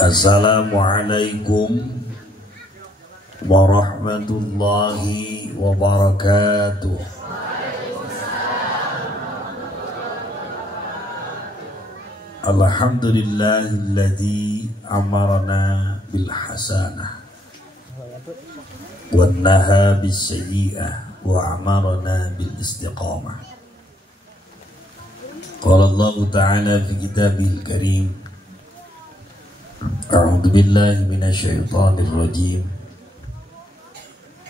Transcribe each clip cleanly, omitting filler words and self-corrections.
Assalamualaikum warahmatullahi wabarakatuh. Alhamdulillahilladzi amarna bil hasanah wan naha bis sayyi'ah wa amarna bil istiqamah. Qala Allah Ta'ala fi kitabil karim, A'udzu billahi minasy syaithanir rajim.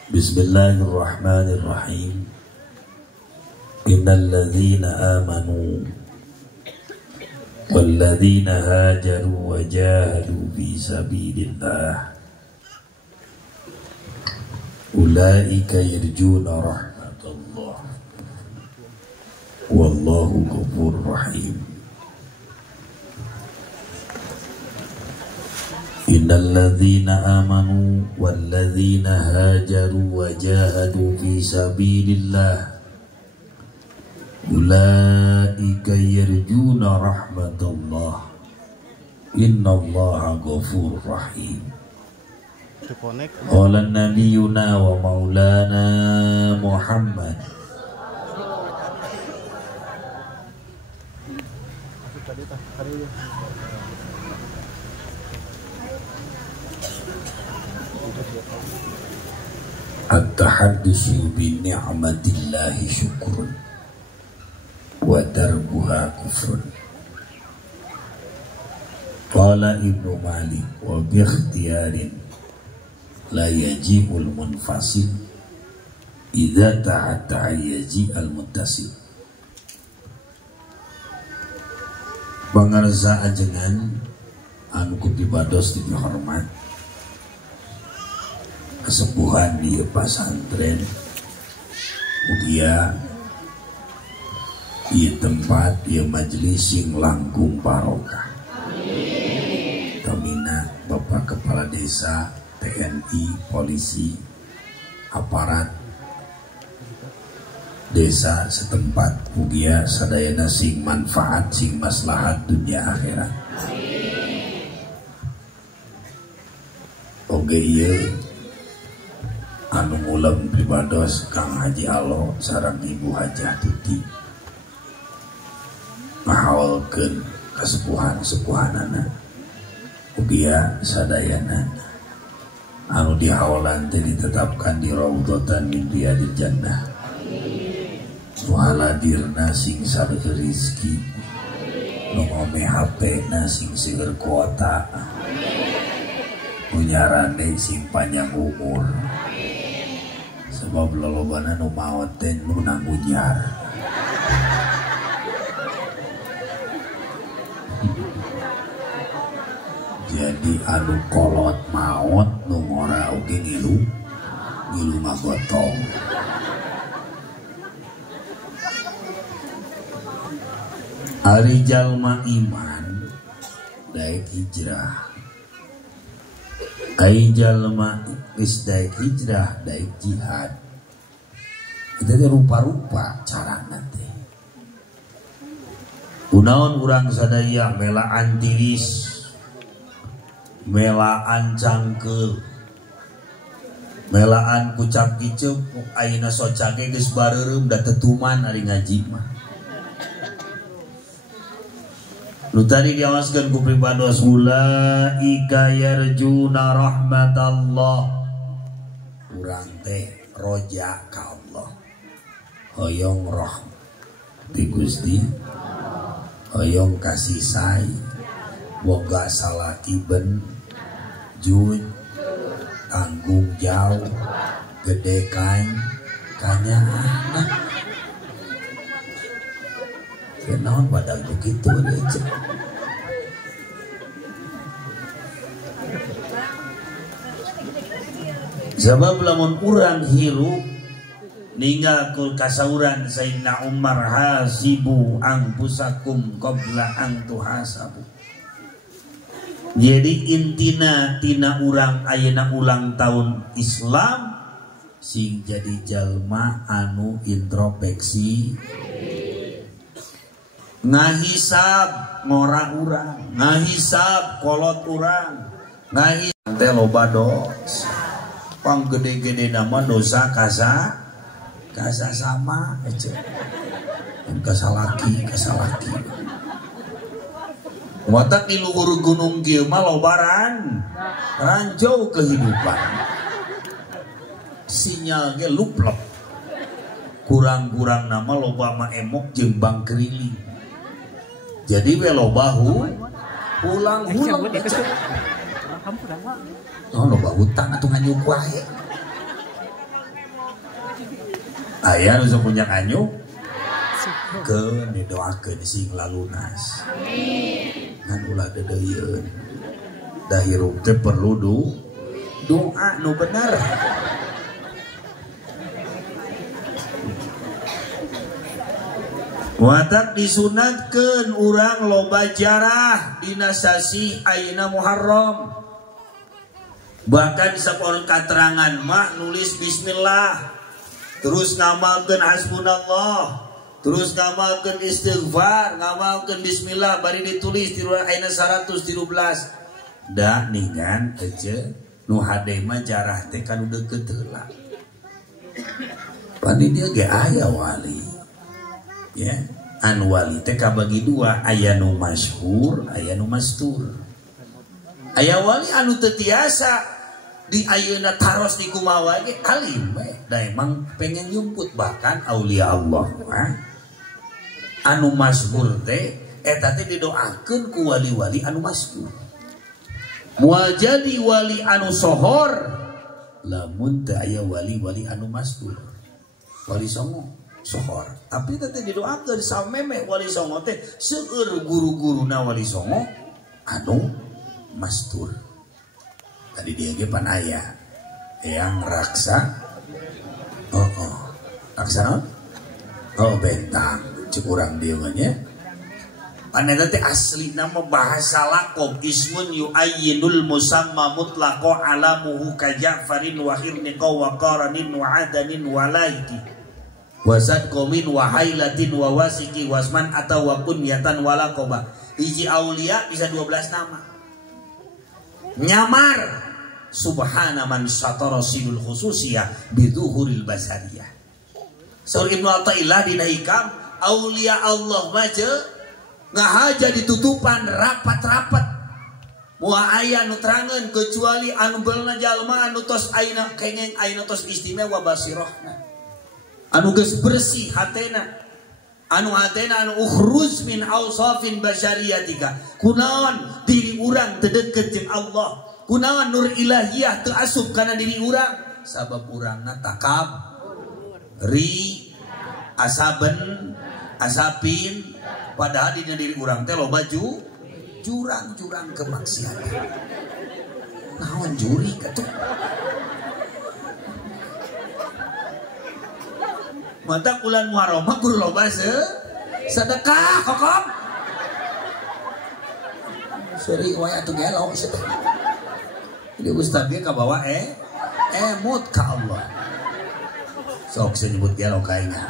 Bismillahirrahmanirrahim. Innal ladzina amanu wal ladzina hajaru wa jahadu fi sabilillah ulaika yarjuna rahmatallah wallahu ghafurur rahim. Innal ladzina amanu wal ladzina hajaru wa jahadu fi sabilillah ulaika yarjuna rahmatallah innallaha ghafurur rahim. Qala nabiyyuna wa maulana Muhammad at-tahaddusu bi ni'matillahi syukrun wa tarkuha kufrun. Qala Ibnu Malik wa bi ikhtiyarin la yaji'ul munfasil idza ta'atta yaji'al muttasil. Pangarsa ajengan anu kupibados dihormat kesepuhan di pesantren mugia di tempat di majelis sing langkung barokah. Kamina Bapak Kepala Desa, TNI, polisi, aparat desa setempat mugia sadayana sing manfaat sing maslahat dunia akhirat. Oge ieu anu mulem pribados Kang Haji Alo sareng Ibu Hajah Tuti mahawalkeun kasepuhan-sepuhanana ugia sadayana anu dihawalan teh ditetapkan di raudhatan min riyadil jannah nu haladirna sing sareng rezeki nu ngome HP-na sing seueur kuota punyarane sing panjang umur sebab lolobana nu maot teh nu nanggunyar. Jadi anu kolot maot nu ngora oge ngilu ngagotong. Ari jalma iman daek hijrah, ai jalma geus daek hijrah daek jihad. Itu teh rupa-rupa carana teh. Kunaon urang sadaya melaan tiris, melaan cangkeul, melaan kucap kiceup ayeuna socage geus bareureum da tetuman ari ngaji mah. Nu tadi diawaskeun ku pribados ulaika yarjuna rahmatallah. Urang teh roja ka Allah. Hoyong roh ti Gusti, hoyong kasih say, boga salakiben, jud, tanggung jauh, gedekan, kanyana. Kenaon badak begitu aja. Sebab lamun urang hirup ninggalkeun kasauran Sayyidina Umar, hasibu anfusakum qabla an tuhasabu. Jadi intina tina urang ayeuna ulang tahun Islam sing jadi jalma anu introspeksi, ngahisab ngora urang, ngahisab kolot urang, ngahisab teh loba dosa. Pang gede-gede nama dosa kasa sama aja. Kasalaki. Watak di luhur gunung kieu mah lobaran ranjau kehidupan. Sinyal ge luplep. Kurang-kurang nama loba mah emok jeung bang keriling. Jadi we loba ulang-ulang. Oh loba hutang atuh nganyuk wae. Aya nu punya nganyuk keun didoakeun sing lalunas. Ngan ulah dedeyeun. Da hirup teh perlu doa nu bener. Watak disunatkeun urang loba jarah dina sasi ayeuna Muharram. Bahkan saporon katerangan mah nulis bismillah, terus ngamalkeun hasbunallah, terus ngamalkeun istighfar, ngamalkeun bismillah bari ditulis di ayeuna 113. Da ningan aja nu hade mah jarah teh kan udah deukeut heula. Pandi dia ge aya wali. Ya, anu wali teh kabagi dua, aya nu masyhur, aya nu mastur. Aya wali anu teu tiasa di ayeuna taros di kumaha ge alim we, da emang pengen nyumput. Bahkan aulia Allah anu masyhur teh eta teh didoakeun ku wali-wali anu masyhur. Moal jadi wali anu sohor lamun teu aya wali-wali anu masyhur. Wali songo sohor, tapi teh didoakeun sameme wali songo teh seueur guru-guruna wali songo anu mastur. Tadi dia ge pan aya yang raksa. Raksa naon? Bentang cek urang dieu mah nya. Pan eta teh asli nama bahasa lakob ismun yu'ayyinul musamma mutlaqo alamuhu ka Ja'farin wa hirniqa wa qaranin wa adanin wa laiti wasad qomin wa hailatin wa wasiki wasman atau wa kunyatan wa laqoba. Hiji aulia bisa 12 nama. Nyamar subhana man satara silul khususiyah biduhuril basariyah. Saur Ibnu Athaillah dina hikam aulia Allah maja ngahaja ditutupan rapat-rapat. Moal aya nu terangeun kecuali anu beulna jalma anu tos aina kengeng aina tos istimewa basirahna. Anu geus bersih hatena. Anu hatena anu ukhruz min awsafin basyariyatika. Kunaon diri urang teu deukeut jeung Allah. Kunaon nur ilahiyah teu asup kana diri urang. Sabab urangna takab ri asaben asapin. Padahal di diri urang teh loba jurang-jurang kemaksiatan. Naon juri katuh? Mata bulan Muharram guru loba sedekah kokom. Seri wae atuh gelo. Jadi ustaz dia kabawa emut ka Allah. Sok nyebut gelo kaingan.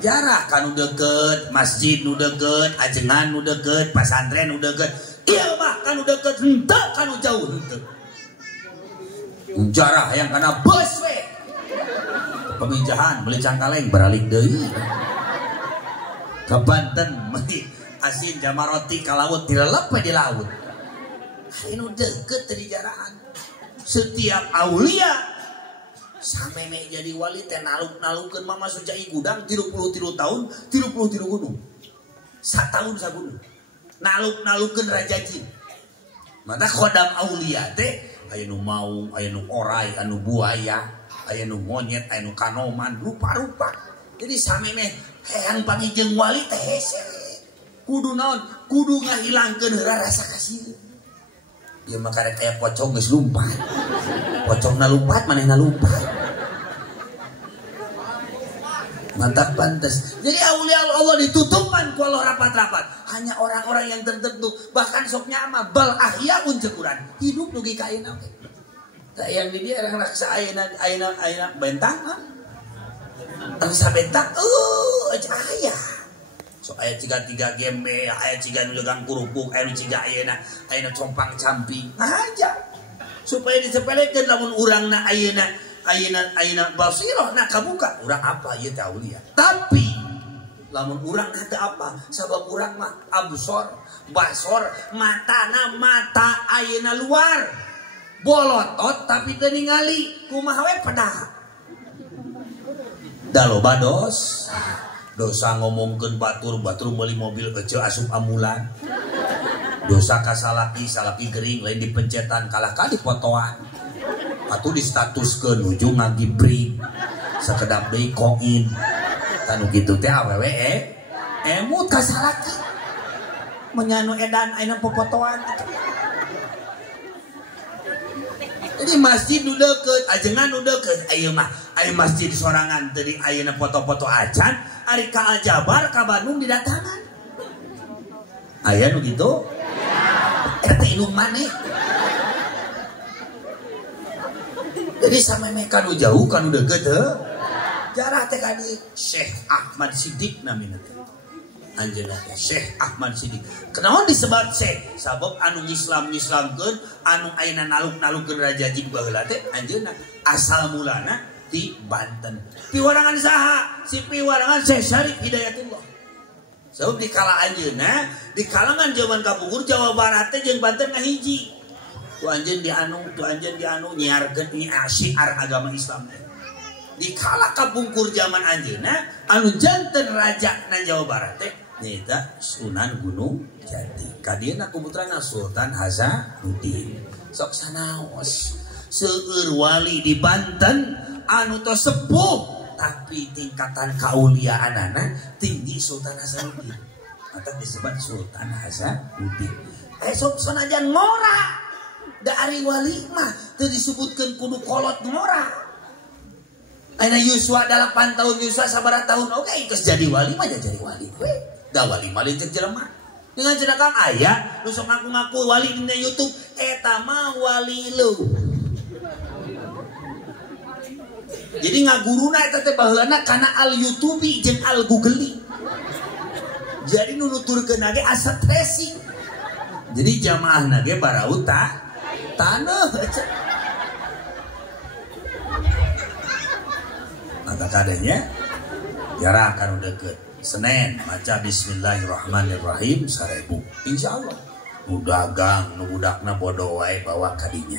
Jarak kan udah deket, masjid udah deket, ajengan udah deket, pesantren udah deket. Iya mah kan udah deket, henteu kan jauh henteu. Jarak yang kana bus we. Peminjahan beli cangkaleng beralik deui. Ke Banten meni asin jama roti ka laut dilelep we di laut. Anu deket teh di jaraan. Setiap aulia sameme jadi wali teh naluk-nalukeun mah masuk cai gudang 33 tahun 33 gunung. Satahun sagunung. Naluk-nalukeun raja jin. Mata khodam aulia teh aya nu maung, aya nu orai, anu buaya, aya nu monyet, aya nu kanoman, rupa-rupa. Jadi sameme hayang pangijeng wali teh hese. Kudu naon? Kudu ngahilangkeun heura rasa kasih. Ya maka kayak pocong geus lumpat. Pocong na lumpat manehna lumpat. Mantap pantas. Jadi aulia Allah ditutupkan ku Allah rapat-rapat. Hanya orang-orang yang tertentu. Bahkan sok nyama bal ahyaun cekuran. Hidup dugi ka ayeuna oge. Da yang di dia orang raksa ayeuna bentang. Anu sabentang aya. So aya ciga 3 gembe, aya ciga nu leugang kurupuk, aya ciga ayeuna compang camping. Aja. Supaya disepelekeun lamun urangna ayeuna basirah nak kabuka urang apa ieu teh aulia. Tapi lamun urang teu apa sabab urang mah absor basor matana mata ayeuna luar bolotot tapi teu ningali kumaha we pedah. Da loba dosa ngomongkeun batur meuli mobil eceu asup amulan. Dosa ka salaki gering lain dipencetan kalah ka dipotoan. Atuh di status ke nuju ngagibring sekedap deui koin tanu kitu teh awewe emut ka salaki menyanu edan ayeuna popotoan. Jadi masjid nu deukeut ajengan nu deukeut ayeuna mah aya masjid sorangan tadi ayeuna foto-foto acan ari ka Aljabar ka Bandung didatangan aya nu kitu eta inu maneh. Jadi sama mereka nu jauh kan udah gede. Jarah teh kali Syekh Ahmad Siddiq namina teh. Anjeunna Syekh Ahmad Siddiq. Kenaon disebut Syekh? Sabab anu Islamkeun anu ayeuna naluk-nalukkeun Raja Jig baheula teh anjeunna asal mulana di Banten. Piwarangan saha? Si piwarangan Syekh Syarif Hidayatullah. Sabab di kala anjeunna di kalangan zaman kapukur Jawa Barat teh jeung Banten ngahiji. Tu anjeun di anu nyiarkeun syiar agama Islam. Di kala kapungkur zaman anjeunna anu janten raja na Jawa Barat teh nyaeta Sunan Gunung Jati. Kadieuna putrana Sultan Hasanuddin. Sok sanaos seueur wali di Banten anu tos sepuh tapi tingkatan kauliaanana tinggi Sultan Hasanuddin. Mata disebut Sultan Hasanuddin. Sok sanajan ngora dari wali mah teu disebutkeun kudu kolot ngora. Ayeuna Yuswa 8 tahun Yuswa sabaraha tahun oge geus jadi wali mah jadi wali we. Da wali mah leutik jelema. Dengan cenah Kang aya nu sok ngaku-ngaku wali dina YouTube eta mah wali lu. Jadi ngaguruna eta teh baheulana kana al YouTube jeung al Google. Jadi nu nuturkeun ge asa tracing. Jadi jamaahna ge baraud tanah maka kadanya jarah kan udah ke Senin maca Bismillahirrahmanirrahim 1000 insyaallah nu dagang nu budakna bodo wae bawa kadinya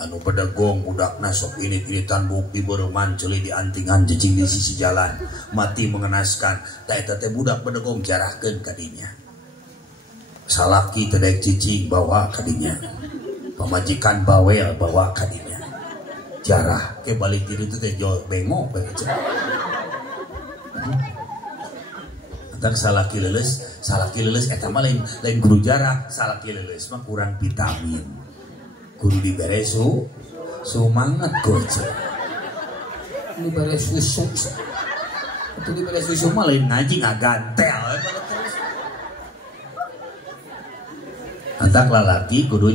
anu pedegong budakna sok ini-initan bukti bereuman ceuli diantingan jejing di sisi jalan mati mengenaskan ta eta teh budak pedegong jarahkeun kadinya salaki teh daek cicing bawa kadinya pamajikan bawel bawa kadinya jarah ke balik diri itu teh jauh bengok begitu. Antar salaki leuleus eta mah lain guru jarah salaki leuleus mah kurang vitamin kudu dibere sumanget goce dibere susu itu dibere susu mah lain ngaji ngagantel antak lalaki kudu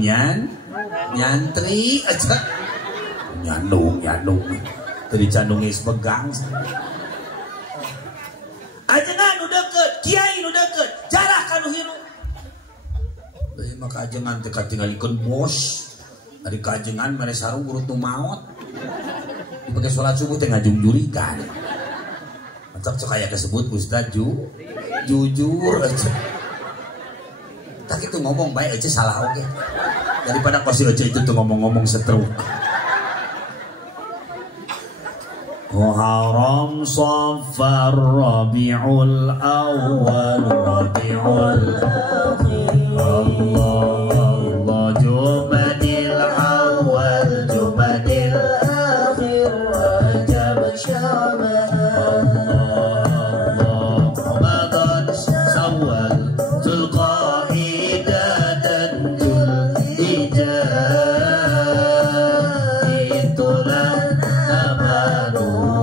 nyantri aja nyandung tadi candung geus pegang ajengan nu deukeut kiai nu deukeut jarah ka nu hirup deui maka ajengan teh katinggalikeun bos ari kajengan mere sarung urut nu maot dipake salat subuh teh ngajungjurikan mantap sok aya kesebut ustaz jujur aja tak itu ngomong baik aja salah oke daripada kosi aja itu tuh ngomong-ngomong setruk. Muharram Safar Rabiul Awal Rabiul Akhir Allah Jumadil Awal Jumadil Akhir Rajab Sya'ban Ramadan Syawal Zulqa'dah dan Dzulhijjah itulah nama 12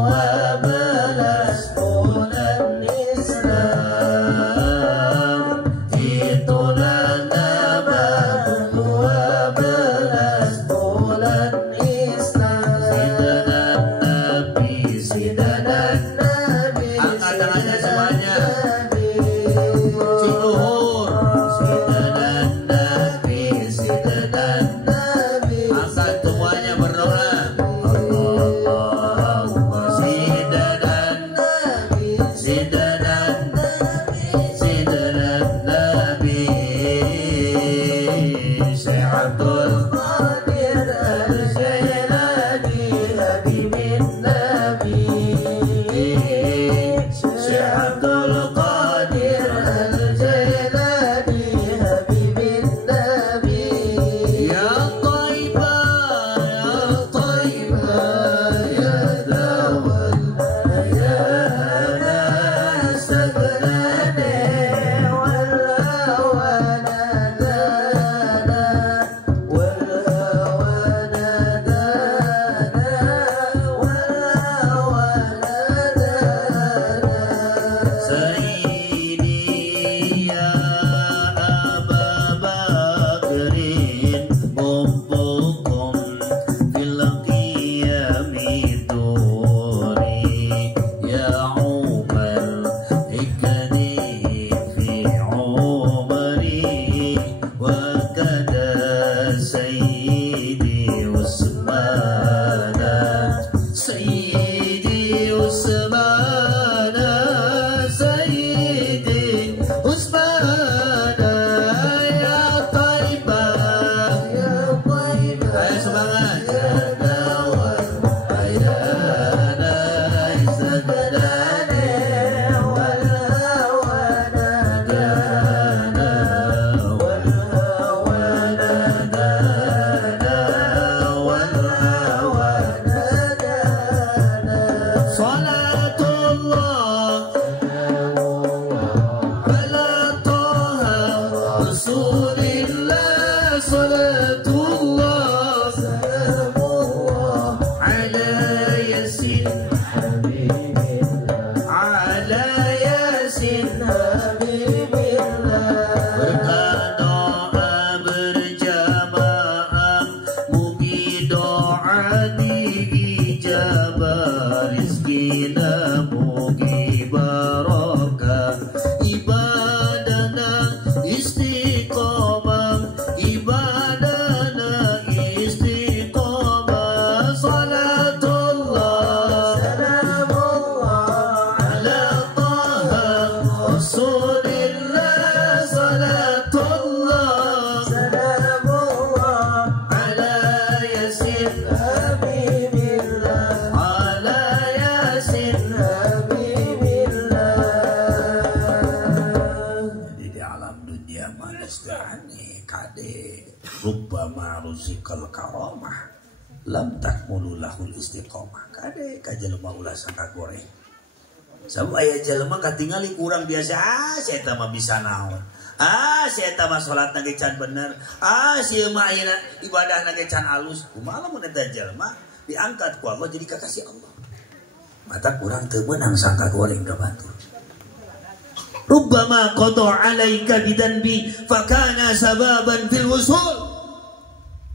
Syekh Abdul Qadir Al-Jailani Habibin Nabi. Syekh Abdul Qadir Al-Jailani Habibin Nabi. Ya Taibah, ya Taibah, ya Dawal Ayana Sagrane wal hawana dana wal hawana dana wal hawana dana. Sayyidi ya Aba Bakrin Bumbukum fil qiyami duri ya Umar ikni fi umri wa kada Sayyidi Usmana Sayyidi Usmana Sayyidi Usmana ya Taibah ya Taibah. Ayo semangat ya Dawal Ayana Sagrane wal hawana dana wal hawana dana wal hawana dana. Salatullah ala Taha Rasulillah. Salatullah salamullah ala Yasin ala Yasin Habibillah. Berdoa berjamaah mugi doa diijabah rizkina mugi barokah ibadana istiqomah ibadana istiqomah. Salatullah salamullah ala Taha Rasulillah. Salatullah salamullah ala Yasin Habibillah ala Yasin Habibillah. Jadi di alam dunia manusia ini kade rubbama ruzikal karamah lam takmulu lahul istiqomah. Kade kajelema ulah sangka goreng sabu aya jelema katingali kurang biasa. Saya mah bisa naon, saya mah salatna ge can bener, sieu mah ayeuna ibadahna ge can alus. Kumaha lamun eta jelema diangkat ku Allah jadi kakasih Allah. Mata kurang teu meunang sangka goreng ka batur. Rubbama qada alaika bidanbi fakana sababan fil wusul.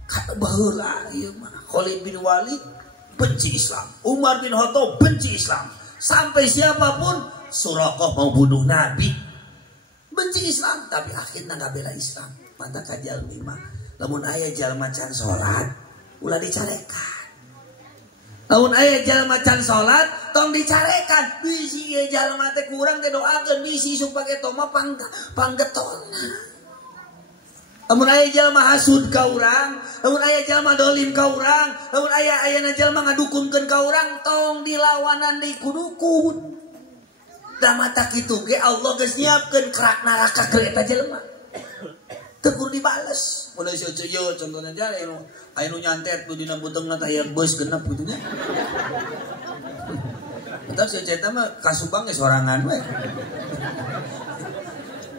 Kata baheula ieu mah Khalid bin Walid benci Islam, Umar bin Khattab benci Islam, sampai siapapun Suraqah mau bunuh Nabi benci Islam, tapi akhirnya nggak bela Islam. Mata kajal mimah lamun aya jalma can salat ulah dicarekan. Lamun aya jalma can salat tong dicarekan. Bisi ge jalma teh kurang teh doakeun bisi supaya toma panggetolna. Lamun aya jalma hasud ka urang, lamun aya jalma dolim ka urang, lamun ayana jalma ngadukunkeun ka urang tong dilawanan di kudukun. Da mata kitu ge Allah geus nyiapkeun kerak neraka keur eta jalma. Teu kudu dibales. Mun ieu contohna jare aya nu nyantet nu dina buteungna teh aya beus genep kitu nya. Entah si eta mah kasubang ge sorangan we.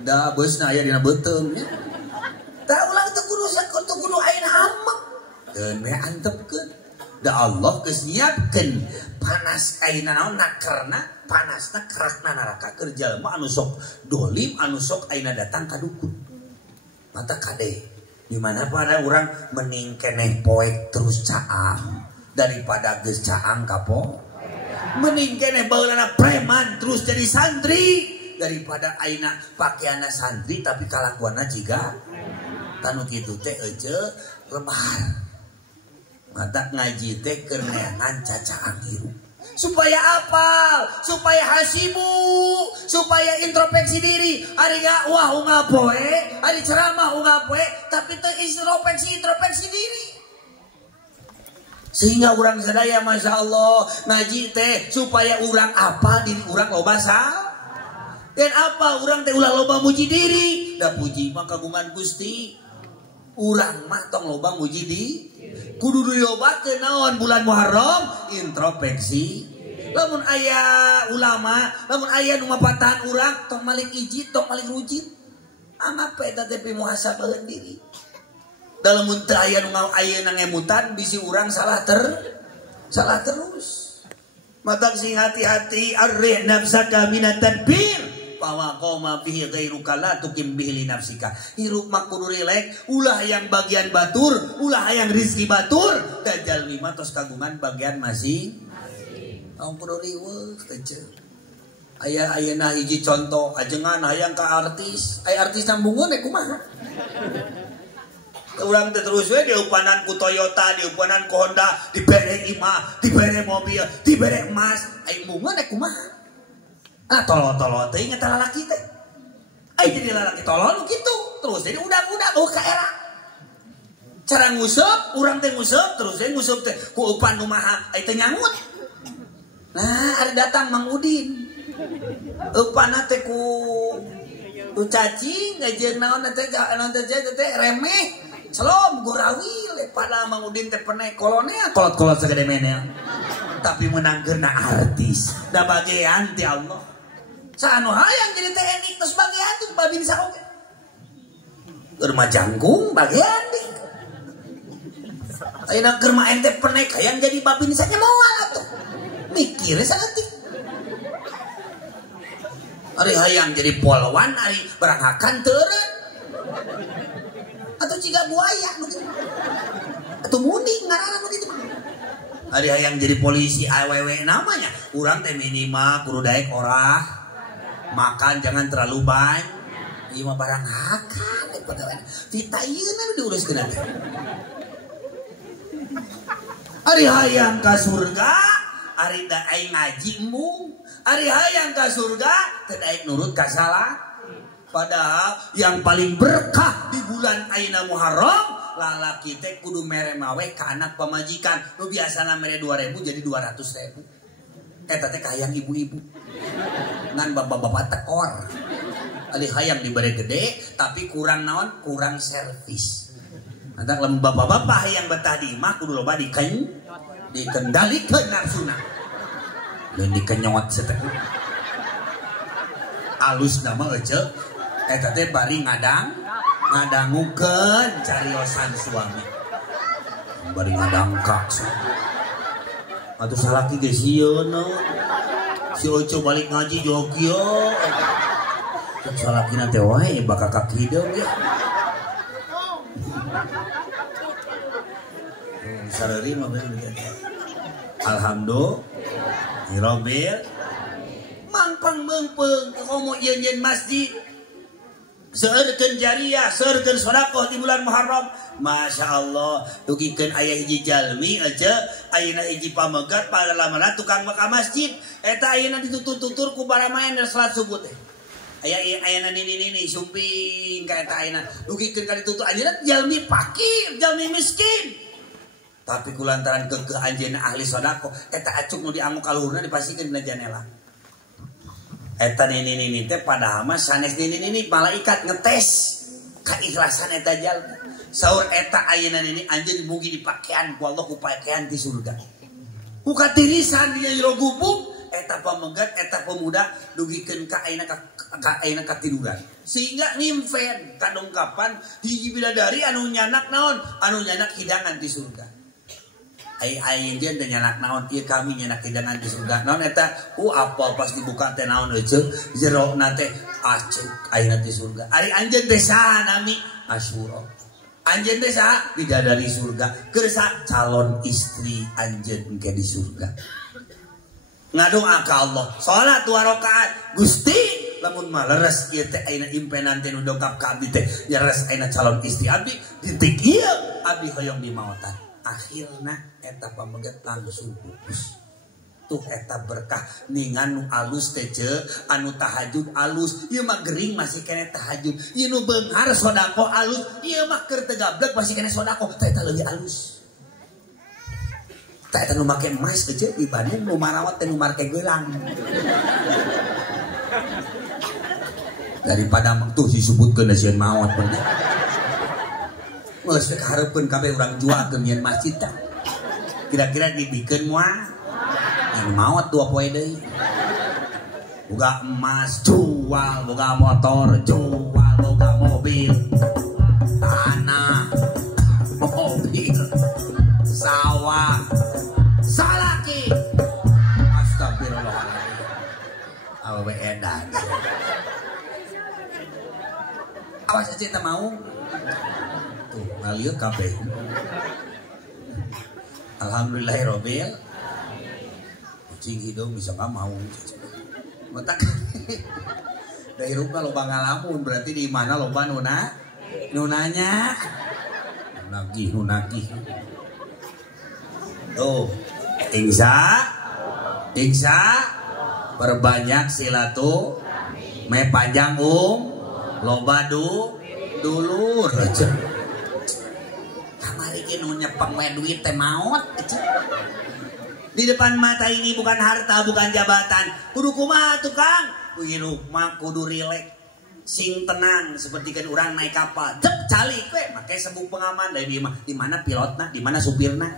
Da beusna aya dina beuteung nya. Da ulang teu kudu ayeuna hamek. Teu we antepkeun. Da Allah geus nyiapkeun panas ayeuna naon nakerna, panasna kerakna neraka keur jalma anu sok dolim, anu sok ayeuna datang ka dukun. Mata kade di mana pada orang mending keneh poek terus caang daripada geus caang kapo. Mending keneh baheulana preman terus jadi santri daripada ayeuna pakaianna santri tapi kalakuanna jiga tanu kitu teh eueuh lemah. Mata ngaji teh keur neangan cacaang hirup. Supaya apa? Supaya hasibu, supaya introspeksi diri. Ari dakwah ungapoe, ari ceramah ungapoe, tapi teu introspeksi diri. Sehingga orang sadaya masya Allah ngaji teh supaya orang apa diri orang loba dan apa orang teh ulah loba muji diri. Da puji mah kagungan Gusti. Urang mah tong loba muji di kudu diobakeun naon bulan Muharram introspeksi. Lamun aya ulama, lamun aya nu mapatahan urang tong malik iji, tong malik rujin. Angapa eta teh muhasabaheun diri. Dalam mun teu aya nu ayeuna ngemutan bisi urang salah terus. Matak sing hati-hati arih nafsaka minat tadbir. Bahwa qoma fihi ghairuka la tukim bihi li nafsika. Hirup mah kudu rilek, ulah yang bagian batur, ulah yang rizki batur, dajal lima tos kagungan bagian masing. Ang kudu riweuh kece. Aya ayeuna hiji contoh ajengan hayang ka artis, aya artis nambungeun kumaha? Urang teh terus we diupanan ku Toyota, diupanan ku Honda, dibere imah, dibere mobil, dibere emas, aing bungeun kumaha? Ah tolol-tolol teh inget lalaki teh. Ai jadi lalaki tolol gitu. Terus jadi udah ka era. Cara nguseup, urang teh nguseup terus teh nguseup teh ku upan kumaha ai teh nyangut. Nah, ada datang Mang Udin. Upana teh ku cacing ngajeun naon teh remeh. Celom gurawi pada Mang Udin teh pernah kolonel kolot-kolot segede menel. Tapi menanggeuna artis. Da bagean ti Allah. Sanu hayang jadi TNI terus bagian tuh babin saoge. Germa jangkung bagian dik. Ayeuna keur mah ente pernah hayang jadi babin saja moal atuh. Mikir saeutik. Ari hayang jadi polwan, ari berangakan teureun. Atau ciga buaya nu kitu. Atuh muning ngaranna nu kitu. Ari hayang jadi polisi awewe namanya. Urang teh minimal kudu daek orah. Makan jangan terlalu banyak. Ieu mah barang hakan pegawai. Tita ieu na diuruskeun teh. Ari hayang ka surga, ari da aing ngaji embung. Ari hayang ka surga, teu daek nurut ka salah. Padahal yang paling berkah di bulan ayeuna Muharram, lalaki teh kudu mere mawe ka anak pamajikan. Nu biasana mere 2.000 jadi 200.000. Eta teh hayang ibu-ibu. Ngan bapak-bapak tekor. Ali hayang diberi gede tapi kurang naon, kurang servis. Nanti kalau bapak-bapak hayang betah di imah kudu loba dikendalikeun nafsuna. Lain dikenyot setek. Alus nama ece eta teh bari ngadangukeun cariosan suami. Bari ngadangka. Atuh salaki geus sieun naon. Si Oco balik ngaji Jogja. Salaki nanti wae bakal kaki dong ya. Sarari mah bener. Alhamdulillah. Robel. Mangpang meungpeung komo yen masjid. Seurkeun jariah, seurkeun sedekah di bulan Muharram. Masya Allah, dugikeun aya hiji jalmi aja, ayeuna hiji pamegat pada lamana tukang ka masjid. Eta ayeuna ditutur-tutur ku baramayan salat subuh teh. Ayeuna nini sumping ka eta ayeuna dugikeun ka ditutur anjeunna jalmi fakir, jalmi miskin. Tapi kulantaran kekeh anjeunna ahli sedekah, eta acuk nu dianggo kaluhurna dipasikeun dina janela. Eta nini teh padahal mah sanes nini malaikat ngetes keikhlasan eta jalmi. Saur eta ayeuna nini anjeun mugi dipakean ku Allah ku pakaian di surga. Ku katirisan di jero gubuk eta pamegat eta pemuda dugikeun ka ayeuna katiduran. Sehingga nimfen kadongkapan hiji bidadari anu nyanak naon? Anu nyanak hidangan di surga. Aing dia teh nyanak naon ieu kami nyanak hidangan di surga. Naon eta? Apa pas dibuka teh naon euceuk jerona teh acek ayeuna di surga. Ari anjeun teh saha nami? Asyura. Anjeun teh saha? Bidadari surga. Keur calon istri anjeun engke di surga. Ngadoa ka Allah. Salat 2 rakaat. Gusti, lamun mah leres ieu teh ayeuna impenan teh nu dongkap ka abdi teh. Nyares ayeuna calon istri abdi titik ieu abdi hoyong di maotan. Akhirna eta pamegat langsung pupus. tuh eta berkah ningan nu alus teh anu tahajud alus ieu mah gering masih kena tahajud ieu nu beunghar sodako alus ieu mah keur teu gablek masih kena sodako teh eta leuwih alus teh eta nu make emas teh di Bandung nu marawat teh nu make gelang daripada tuh disebutkeun sieun maot bener geus kahareupeun kabeh urang jualkeun yen masjid teh kira-kira dibikeun moal maut 2 poe deui. Boga emas jual, boga motor jual, boga mobil, tanah, mobil, sawah, salaki. Astagfirullahaladzim. Awewe edan. Awas aja kita mau. Tuh, ngalieu kabeh. Alhamdulillahirabbil cing hidung bisa nggak mau metak dari rupa loba ngalamun berarti di mana loba nunanya nunagih tuh ingsa perbanyak silatu me panjang loba dulur aja kamari ge nu nyepeng we duit teh maot di depan mata ini bukan harta, bukan jabatan. Kudu kumaha tukang? Hirup mah kudu rileks. Sing tenang seperti kan orang naik kapal. Dep calik we, make sabuk pengaman dari di mana pilotna, di mana supirna.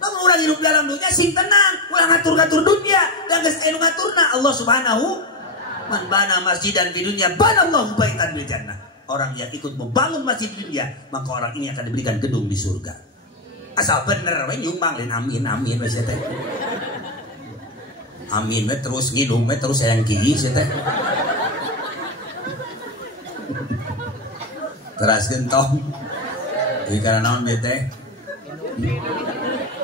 Lamun urang hidup dalam dunia sing tenang, ulah ngatur-ngatur dunia, da geus anu ngaturna Allah Subhanahu man bana masjidan di dunia, banallahu baitan bil jannah. Orang yang ikut membangun masjid di dunia, maka orang ini akan diberikan gedung di surga. Asal bener we nyumbang lain amin we teh. Amin we terus ngidung we terus sayang kieu teh. Keras gentong. Ieu kana naon we teh?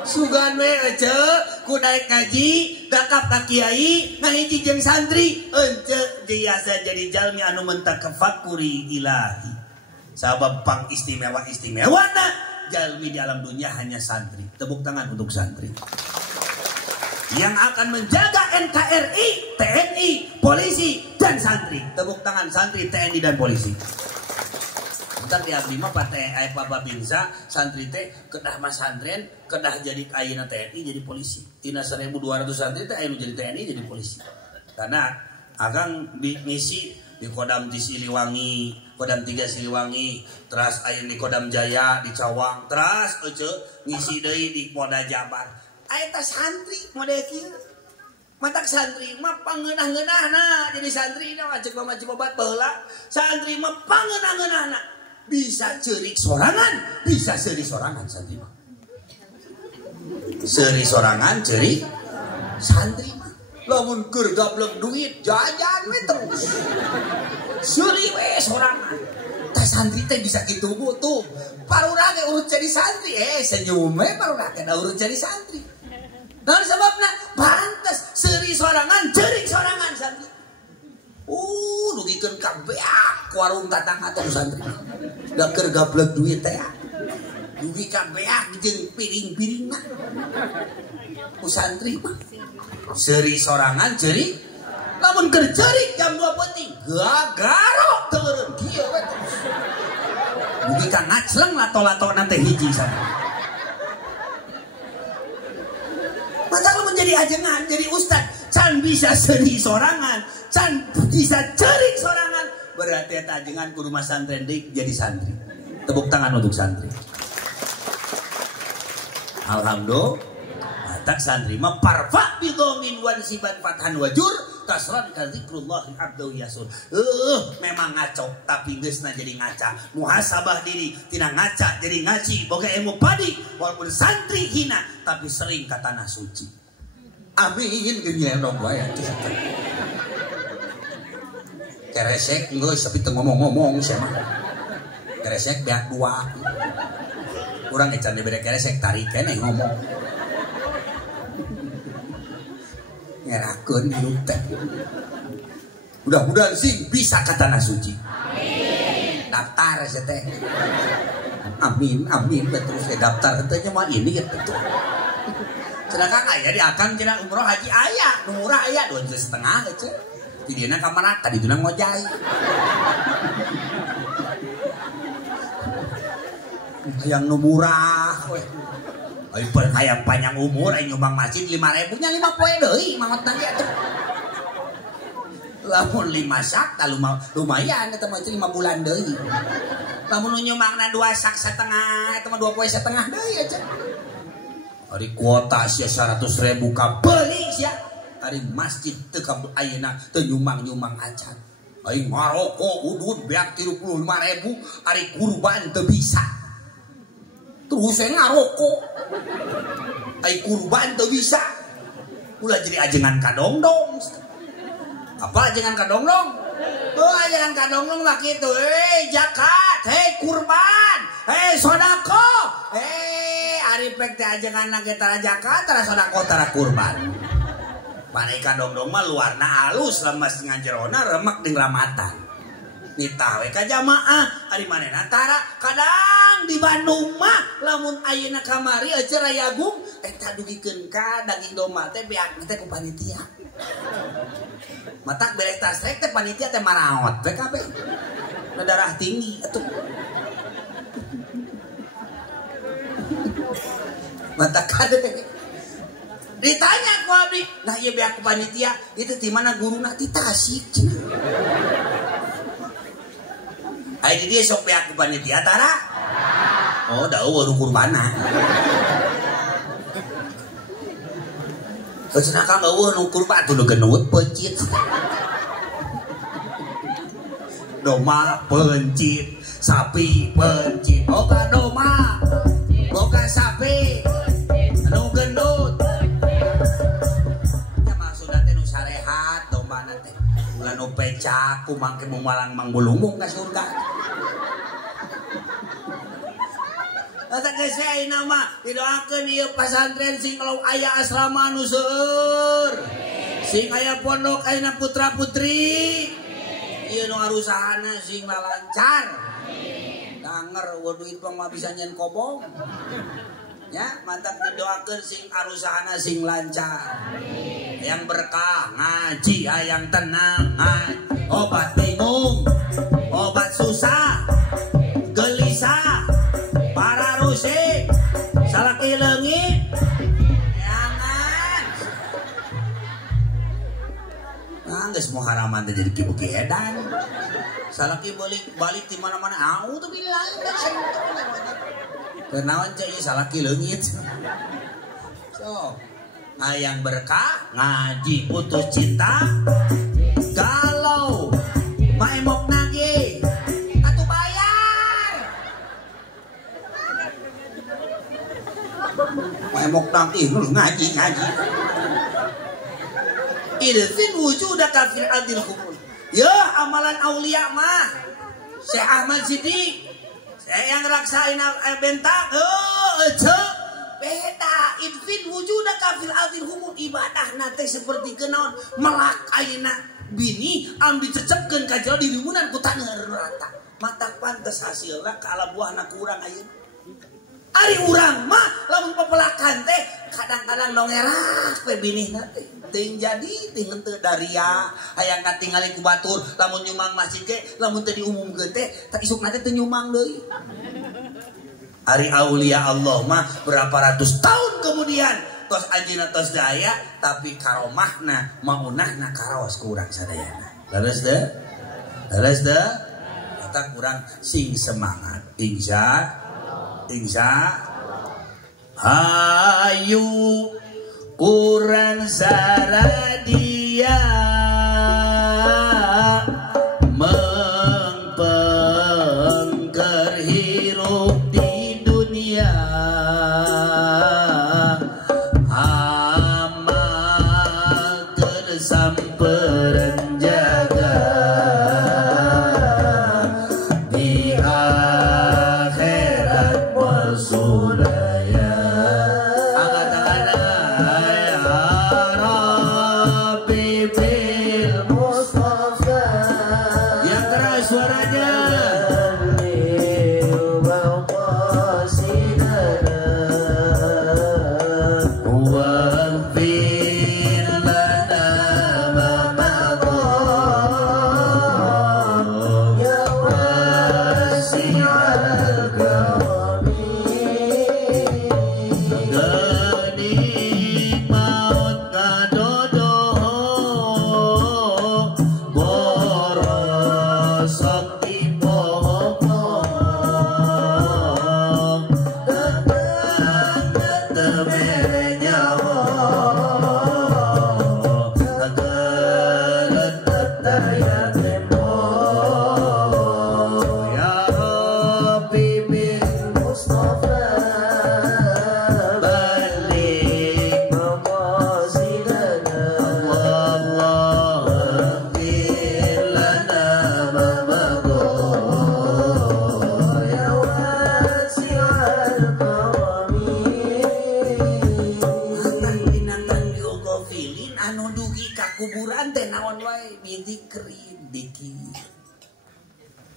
Sugan we ece ku naik kaji dakap ka kiai ngahiji jeung santri ence biasa jadi jalmi anu mentak kafakuri ilahi. Sabab pang istimewa-istimewana jalmi di alam dunia hanya santri. Tepuk tangan untuk santri yang akan menjaga NKRI, TNI, polisi dan santri. Tepuk tangan santri, TNI dan polisi. Entar di abdi mah Papa Binsa santri teh kedah mas santren kedah jadi ayeuna TNI jadi polisi. Tina 1200 santri teh aya jadi TNI jadi polisi. Karena akang ngisi di Kodam di Siliwangi, Kodam 3 Siliwangi, terus aya di Kodam Jaya di Cawang, terus ngisi deui di Polda Jabar. Aya teh santri model kieu. Matak santri mah pangeunah-ngeunahna jadi santri na cek mah cibobat baheula. Santri mah pangeunah-ngeunahna. Bisa ceurik sorangan, bisa seuri sorangan santri mah. Seuri sorangan, ceurik santri mah. Lamun keur gablek duit jajan we terus. Seuri we sorangan. Tah santri teh bisa kitu Bu tuh. Parurang ge urut jadi santri senyum we parurang ge urut jadi santri. Naon sababna? Pantes seuri sorangan, ceurik sorangan santri. Nugikeun kabeh warung tatang atuh santri. Da keur gablek duit teh. Dugi kabeh jeung piring-piringna. Ku santri mah. Seuri sorangan ceurik. Lamun keur ceurik jam 2 penting gagaro teureun kieu we terus. Dugi ka ngacleng lato-latona teh hiji santri. Masa lu menjadi ajengan, jadi ustad, can bisa seuri sorangan, can bisa ceurik sorangan. Berarti eta ajengan kudu mas santren deui jadi santri. Tepuk tangan untuk santri. Alhamdulillah. Tak santri mah parfa bi dhamin wa siban fathan wajur kasran ka zikrullah abdu yasul. Memang ngaco tapi geusna jadi ngaca. Muhasabah diri tina ngaca jadi ngaci. Boga ilmu padi walaupun santri hina tapi sering ka tanah suci. Amin geunya dong wae. Keresek geus tapi teu ngomong-ngomong sia mah. Keresek beak dua. Urang ecan dibere keresek tarik keneh ngomong. Ngerakeun hirup teh. Mudah-mudahan sih bisa ke tanah suci. Amin. Daftar saya teh. Amin, amin. Terus saya daftar tanya mah ini gitu. Sedangkan aya di akang cenah umroh haji aya, nu murah aya 2,5 juta ece. Di dieu ka mana tadi tuna ngojai. Yang nu murah we. Ai hayang panjang umur ai nyumbang masjid 5.000 nya 5 poe deui maot nanti atuh. Lamun 5 sak lumayan eta mah 5 bulan deui. Lamun nyumbangna 2 sak setengah eta mah 2 poe setengah deui aja. Ari kuota sia 100.000 ka beuli sia. Ari masjid teu ka ayeuna teu nyumbang acan. Ai ngaroko udud beak 35.000 ari kurban teu bisa. Terus saya ngaroko. Ai kurban teu bisa. Ulah jadi ajengan kadongdong. Apa ajengan kadongdong? Oh ajengan kadongdong mah kitu. Zakat, kurban, sodako. Ari pek teh ajenganna ge tara zakat, tara sodako, tara kurban. Panai kadongdong mah luarna halus, lemes dengan jerona remek jeung ramatan. Nitah we ka jamaah, ari manehna tara kadang di Bandung mah lamun ayeuna kamari acara Rayagung eta dugikeun ka daging domba teh beak teh ku panitia. Matak beres tasrek teh panitia teh maraot we kabeh. Darah tinggi atuh. Matak kade teh. Ditanya ku abdi, nah ieu beak ku panitia, itu di mana guruna di Tasik. Ai dia sok beak ku panitia tara. Oh, daeuh baru kurbana. Cenah ka eueuh nu kurban tuh geneut pencit. Doma pencit, sapi pencit, boga doma, boga sapi, anu gendut. Ya maksudna teh nu sarehat dombana teh. Ulah nu pecak kumang ke mumalang mangbulunggung ka surga. Eta geus ayeuna mah didoakeun ieu pasantren sing kalau aya asrama nu seueur. Sing aya pondok ayeuna putra-putri. Ieu nu arusahana sing lancar. Danger duit mah bisa nyen kobong. Ya, mantap didoakeun sing arusahana sing lancar. Yang berkah ngaji, yang tenang ngaji. Obat bingung, obat susah, gelisah. Para rusik salaki leungit jangan geus moal haraman teh jadi kibuki edan salaki balik di mana-mana tuh bilang kenaon cai salaki leungit so hayang berkah ngaji putus cinta galau maemok nage emok nanti ngaji idfin wujudaka fil adil kubur ya amalan aulia mah Syekh Ahmad Siddiq saya yang raksain bentak beda idfin wujudaka fil adil kubur ibadah nate seperti kenaon melak ayeuna bini ambil cecepkeun ka jero di bimunan ku taneureun rata mata pantes hasilna ka ala buahna kurang ayeuna. Ari urang mah lamun pepelakan teh kadang-kadang dongerak we binihna teh ting jadi ting henteu daria hayang katingali ku batur lamun nyumang masjid ge lamun teu diumumkeun teh tak isukna teh teu nyumang deui. Ari aulia Allah mah berapa ratus tahun kemudian tos anjeunna tos daya tapi karomahna maunahna karaos ku urang sadayana. Leres teu? Leres teu? Eta urang sing semangat insya hayu kurang saradia mempengker hirup di dunia amal tersamperan jaga di akhirat wasulaya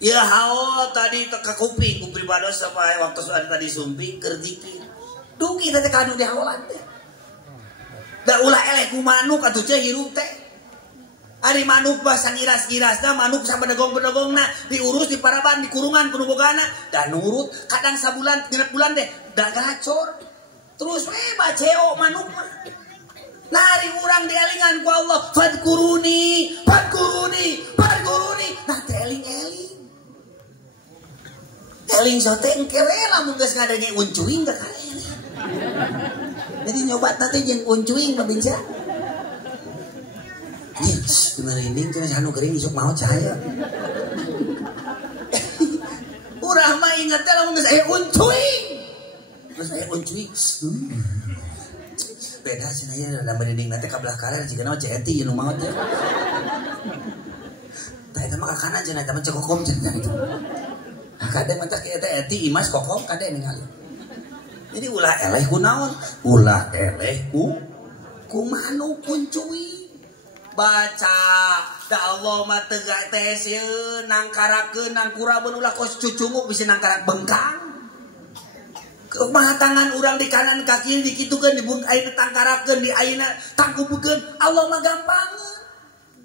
Ya hao tadi teka kuping ku pribadi sampai waktu sudah tadi sumping kerzikir. Dugi teh kanu di hawalan teh. Da ulah eleh ku manuk atuh teh hirup teh. Ari manuk basa ngiras-ngirasna manuk sabedegong-bedegongna diurus di paraban di kurungan kudu bogana da nurut kadang sabulan 3 bulan teh da gacor. Terus we baceo manuk mah. Nari urang dielingan ku Allah fadkuruni nah teh eling-eling. Eling sote engkewe lamun geus ngadenge uncuing ka kali. Jadi nyobat nanti jeung uncuing mah bisa. Ih, merinding cenah anu geuring isuk maot cahaya. Urang mah inget teh lamun geus aya uncuing. Geus aya uncuing. Beda cenah ya da merinding nanti ka belah kanan jigana CNT nu maot teh. Tah eta mah kana cenah eta mah cekokom cenah itu. Kadang mata kita eti imas kokom kadang ningali. Jadi ulah eleh ku naon? Ulah eleh ku manuk kuncuy. Baca da Allah mah tegak teh sieun nangkarakeun nang kurabeun ulah kos cucungu bisa nangkarak bengkang. Kumaha tangan urang di kanan kaki dikitukeun di ayeuna tangkarakeun di ayeuna tangkupukeun Allah mah gampang.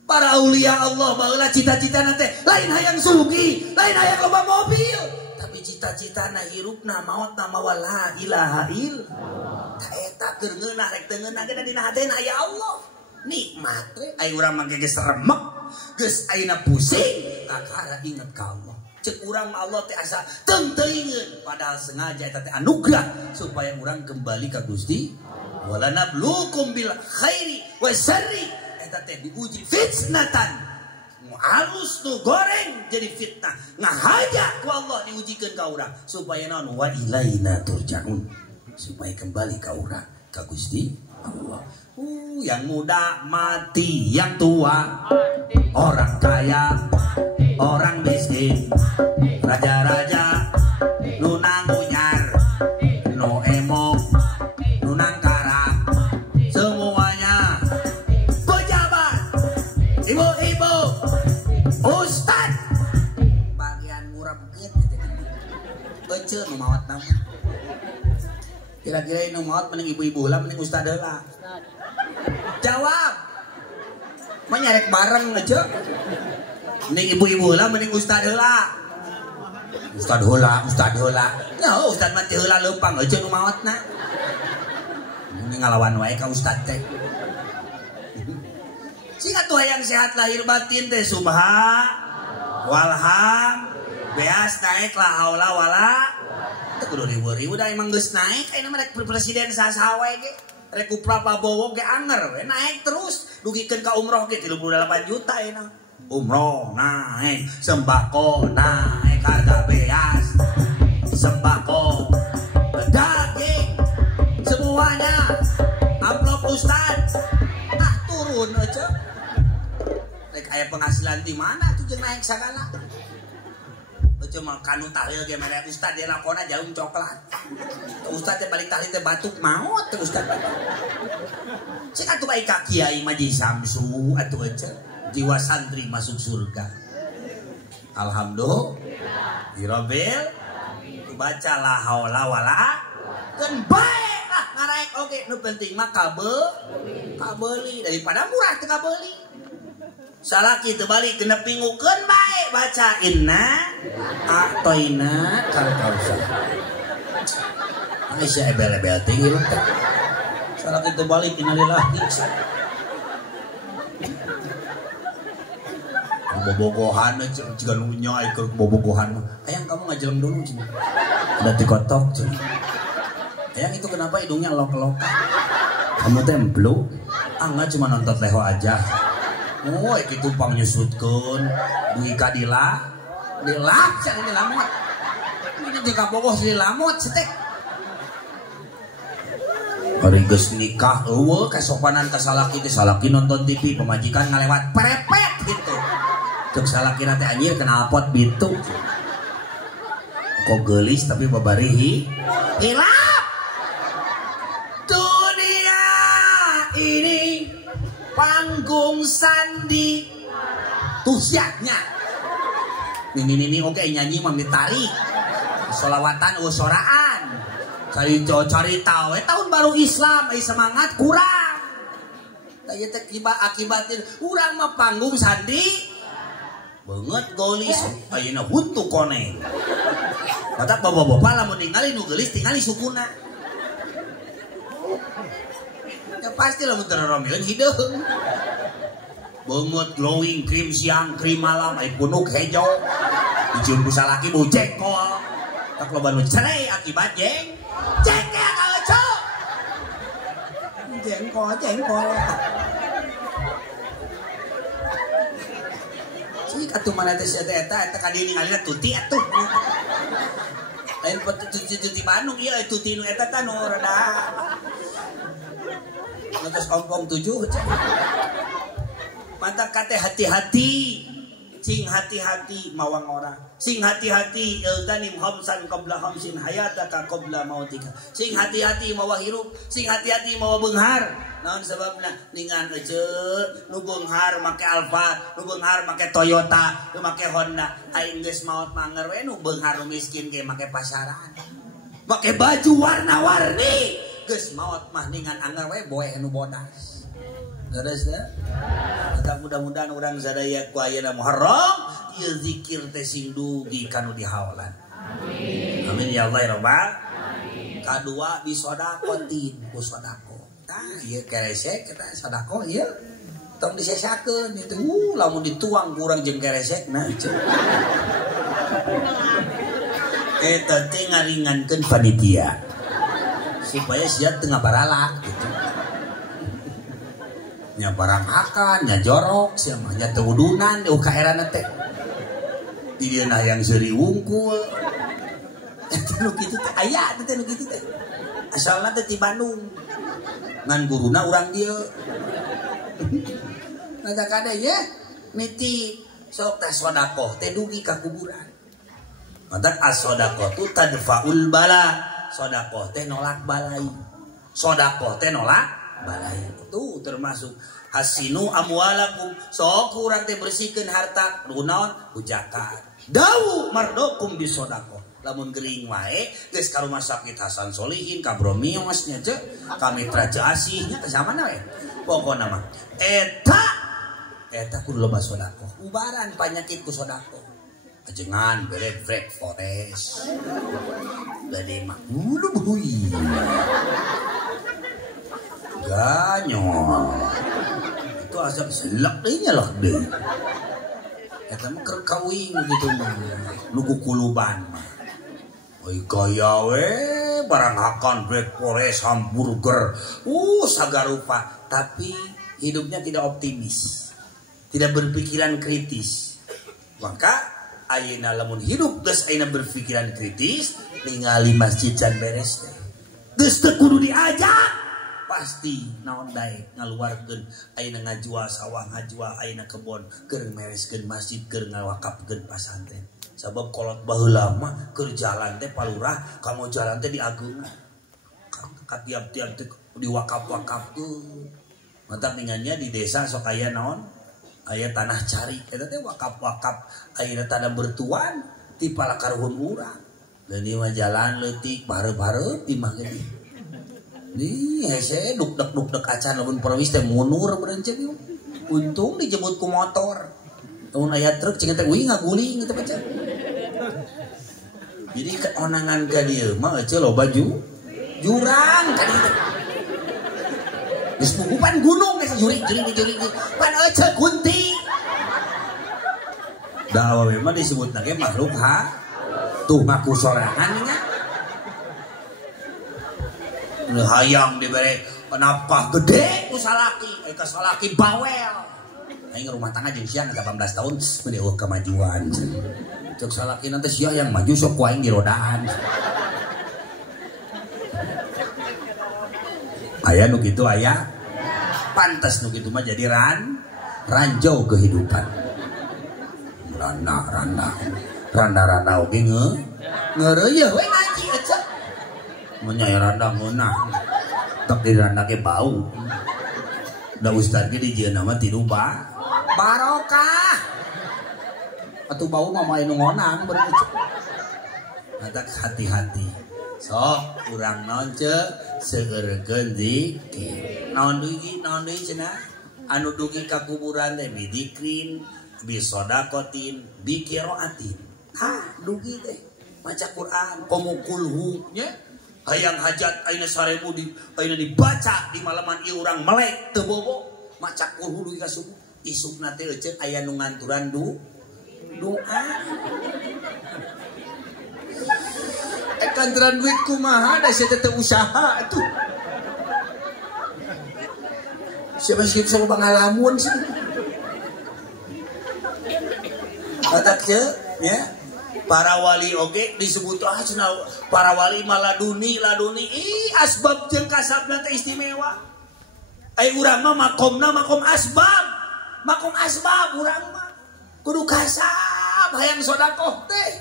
Para aulia Allah baheula cita-citana teh lain hayang sugi, lain hayang loba mobil, tapi cita-citana hirupna maotna mawa la ilaha illallah. Ta eta keur ngeunah rek teu ngeunah geuna dina hatena aya Allah. Nikmat we aya urang mah geus remek, geus ayeuna pusing, kakara inget ka Allah. Cek urang mah Allah teh asa teuing-teuingeun padahal sengaja eta teh anugerah supaya urang kembali ka Gusti. Wala nablukum bil khairi wasarri. Eta teh diuji fitnatan halus nu goreng jadi fitnah ngahaja ku Allah diujikeun ka urang supaya naon wa ilaina turja'un supaya kembali ka urang ka Gusti Allah. Yang muda mati, yang tua orang kaya, orang miskin, raja-raja, nu nanggunyar, nu emok, nu nangkarak, semuanya ibu-ibu, ustad, bagian murah bukit, bece nu mawat nama. Kira-kira nu mawat mending ibu-ibu lah, mending ustad lah. Jawab, menyerek bareng aja. Mending ibu-ibu lah, mending ustad lah. Ustad lah. Ya ustad mati lah lempang aja nu mawat na. Ini ngalawan wae ka ustad teh. Sehingga tuh yang sehat lahir batin teh subha walham beas naik la haula wala teh kudu ribu-ribu da emang geus naik aya mah rek presiden saha wae ge rek ku Prabowo ge anger we naik terus dugikeun ka umroh ge 38 juta aya umroh naik sembako naik harga beas sembako daging semuanya amplop ustad turun aja. Kayak penghasilan di mana tuh jeung naik sagala. Cuma kanu tahlil ge mere ustad dia lakona jarum coklat. Ustad teh balik tahlil teh batuk maot teh ustad. Cek atuh bae ka kiai Maji Samsu atuh aja jiwa santri masuk surga. Alhamdulillah. Rabbil baca la haula wala keun bae lah ngaraek oge nu penting mah kabeuli daripada murah teu kabeuli. Salaki teu balik genep pingukeun bae baca inna a'toina kal kausar. Aya sia ebel-ebel teh ieu teh. Salaki teu balik innalillahi. Bobogohan juga nu nyoy keur bobogohan mah. Hayang kamu ngajelem dulu cenah. Ada dikotok cenah. Hayang itu kenapa hidungnya lok-lok? Kamu teh empluk. Enggak cuma nonton leho aja. Oh, itu pang nyusutkeun dugi kadila dilak can ini lamun Ini di kabogoh si lamot setek. Hari geus nikah eueuh kasopanan ka salaki teh salaki nonton TV pemajikan ngalewat prepet gitu. Cek salaki teh anjir kena apot bitu. Kok geulis tapi babarihi hilap. Dunia ini panggung sandi tuh siaknya. Ini oke nyanyi mami tarik solawatan usoraan cari tahu tahun baru Islam semangat kurang kayak akibatin kurang mah panggung sandi banget golis ayeuna huntu koneng mata bapak-bapak lamun ningali nu geulis tingali sukuna ya pasti lamun teu romeun hideung banget glowing krim siang krim malam ai punuk hejo dijieun ku salaki bau jengkol tak loba nu cerai akibat jengkel kalau jengkol cik atuh mana teh eta ka dieu ningalina tuti atuh lain tuti Bandung ieu tuti nu eta teh nu rada ngeus ompong 7 mantap kate hati-hati sing hati-hati mawang orang sing hati-hati ildanim khamsan qabla khamsin hayataka qabla mautika sing hati-hati mawa hirup sing hati-hati mawa beunghar naon sababna ningan ece nu beunghar make Alfa nu beunghar make Toyota nu make Honda aing geus maot manger we nu beunghar nu miskin ge make pasaran make baju warna-warni geus maot mah ningan anger we boe nu bodas beres dah. Kita mudah-mudahan orang sadaya ku ayeuna Muharram ieu zikir teh sing dugi kanu dihawalan. Amin ya Allah ya Rabbal. Kadua disodakotin ku sodako. Tah ieu keresek eta sodako ieu tong disesakeun itu lamun dituang kurang jeung keresekna. Eta teh ngaringankeun panitia. Supaya sia teu ngabarala gitu. Nya barang akan nya jorok sia mah nya teu udunan di kaerana teh di dieu yang seuri wungkul eta nu kitu teh aya teh nu kitu teh asalna teh ti Bandung ngan guruna urang dieu kada ye miti sok teh sedekah teh dugi ka kuburan mantap as-sedekah tu tadfaul bala sedekah teh nolak balai sedekah teh nolak balai itu termasuk hasinu amwalakum sok urang teh bersihkeun harta nunaon bujakan dawu mardokum bisodaqah lamun geuring wae geus ka rumah sakit Hasan Solihin ka Bromios nya ceu ka Mitra Jasihnya ka samana we pokona mah eta kudu loba sedekah ubaran panyakit ku sedekah ajengan bere Black Forest gede mah buluy ganyol itu asap selak deh nyalak deh eta mah keur kawing gitu mah nuku kuluban mah oi gaya we barang akan Black Forest hamburger sagarupa tapi hidupnya tidak optimis tidak berpikiran kritis maka ayeuna lamun hidup geus ayeuna berpikiran kritis ningali masjid can beres teh geus teu kudu diajak pasti naon daek ngaluarkeun ayeuna ngajual sawah ngajual ayeuna kebon keur mereskeun masjid keur ngawakafkeun pasantren sabab kolot baheula mah keur jalan teh palurah kamu jalan teh diageungan ka tiap-tiap teh diwakaf-wakafkeun mantap ningannya di desa sok aya naon aya tanah cari eta teh wakaf-wakaf ayeuna tanah bertuan ti palakaruhun urang dan ieu mah jalan leutik bareu-bareu di mah geuning nih hese duk dek acan lamun perwis teh mundur berenceng yuk untung dijemput ku motor lamun aya truk cenah teh uing ngaguling gitu baca jadi keonangan ka dieu mah eueuh loba jurang ka dieu geus bukupan gunung geus juri pan eueuh gunting da awewe mah disebutna ge makhluk tuh ngaku sorangan nya hayang diberi nafkah gede ku salaki ka salaki bawel aing rumah tangga jeung siang 18 tahun mendeuh kemajuan cek salaki nanti sia yang maju sok kuaing di rodaan. Aya nu kitu aya. Pantas nu kitu mah jadi ranjau kehidupan. Randa oge ngeureuy we ngaji aja. Mun nya randa meunah. Tek di randa ge bau. Da ustad ge di jeuna mah tilu barokah. Atuh bau mah main ngonang bener. Ada hati-hati. Sok urang naon ceuk seueurkeun zikir. Naon deui cenah? Anu dugi ka kuburan teh bidikrin, bisodakotin, bikiraatin. Dugi teh maca Quran, komukulhu nya. Hayang hajat ayeuna 1000 ayeuna dibaca di malaman ieu urang melek teu bobo. Maca kulhu dugi ka subuh. Isukna teh ceuk aya nu nganturan doa. Kanteran duit kumaha da sia teh usaha atuh. Siapa sih bisa ngalamun sih? Batak ya. Para wali oge disebut cenah para wali maladuni asbab jeung kasabna teh istimewa. Ai urang mah makomna makom asbab. Makom asbab urang mah kudu kasab hayang sedekah teh.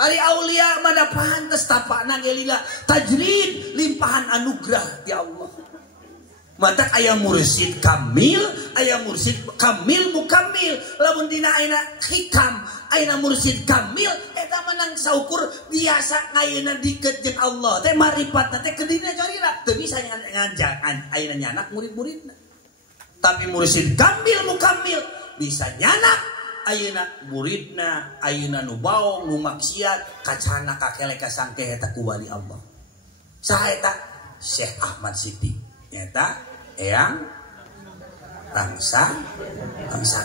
Ari aulia mah da pantes tapana ge lila tajrid limpahan anugerah ti Allah. Matak aya mursyid kamil, aya mursyid kamil mukamil. Lamun dina ayeuna hikam, ayeuna mursyid kamil eta menang saukur biasa ngayeuna dikeut jeung Allah. Teh maripatna teh kedina carira teu bisa ngajak ayeuna nyanak murid-muridna. Tapi mursyid kamil mukamil bisa nyanak ayeuna muridna, ayeuna nu baong, nu maksiat, kacana kakele kasangke eta ku wali Allah. Saha eta? Syekh Ahmad Siti. Eta eyang tangsa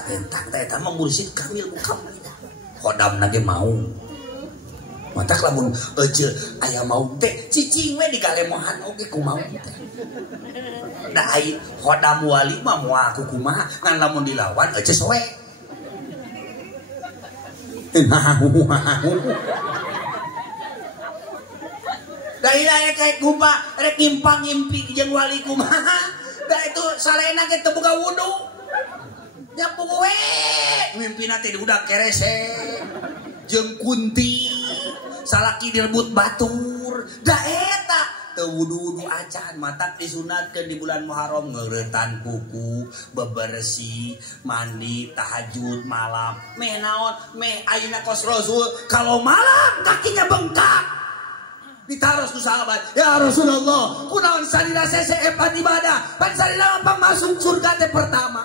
gentang eta mah mursyid kamil mukamil. Khodamna ge mau. Matak lamun eueuh aya mau teh cicing we digalemohan oge ku mau teh. Da ai khodam wali mah moal ku kumaha ngan lamun dilawan eueuh we. Da ila kayak gumpa rek ngimpang ngimpi jeung wali kumaha. Da itu salena ge teu boga wudu. Nyampung we mimpina teh budak kerese. Jeung kunti salaki direbut batur. Da eta teu wudu-wudu acan matak disunatkeun di bulan Muharram ngeuretan kuku, bebersih, mandi, tahajud malam. Meh naon? Meh ayeuna kos Rasul kalau malam kakinya bengkak. Ditaros ku sahabat, ya Rasulullah, kunaon salila seseepan ibadah, pan salila mah masuk surga teh pertama.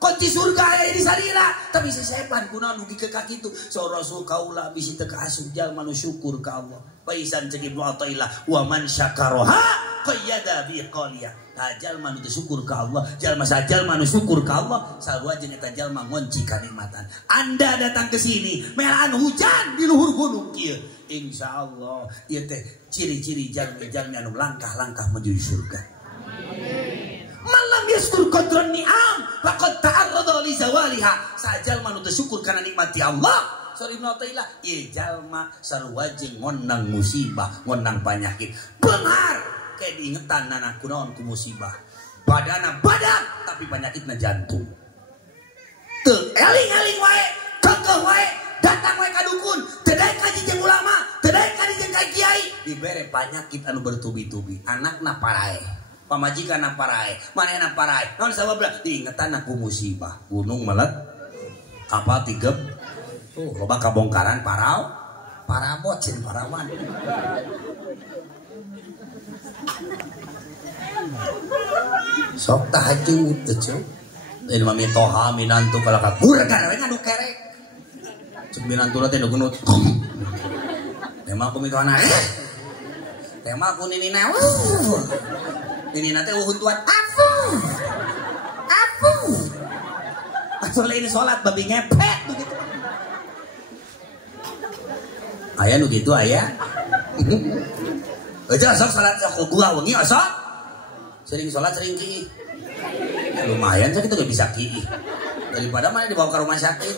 Kunci surga aya di salila, tapi seseepan kunaon dugi ke kaki itu. So Rasul kaula bisi teu kaasup jalma nu syukur ka Allah. Paisan ceuk Ibnu Athaillah, wa man syakaraha qayyada bi qaliya. Nah, jalma nu syukur ka Allah, jalma sajalma nu syukur ka Allah, sarua jeung eta jalma ngonci kanikmatan. Anda datang ke sini, melaan hujan di luhur gunung kieu. Insyaallah ieu teh ciri-ciri jalmi-jalmi anu langkah-langkah menuju surga. Malam yaskur qadran ni'am faqad ta'arrada li zawaliha. Sajalma nu teu syukur kana nikmat ti Allah. Sori Ibnu Athaillah, ieu jalma sarua jeung ngonang musibah, ngonang penyakit. Beungar kayak diingetan nana kunaon ku musibah. Badana badak tapi penyakitna jantung. Teu eling-eling wae, kekeh wae, datang wae ka dukun, teu daek ka jeung ulama, teu daek ka jeung kiai, dibere penyakit anu bertubi-tubi. Anakna parae, pamajikanna parae, manehna parae. Naon sababna? Diingetan ku musibah. Gunung melet, kapal tigep. Tuh loba kabongkaran parabot cin parawan. Sok tahajud teh. Lain mami toha minantu kalaka burgan we ngadu kerek. Cek minantu teh nu gunut. Tema aku mitoana tema aku ninina. Ninina teh uhun tuan afu. Asal ini salat babi ngepet begitu. Aya nu kitu aya. Aja sok salat aku gua wengi asal. Sering salat sering ki. Lumayan sih kita gak bisa ki. Daripada mana dibawa ke rumah sakit.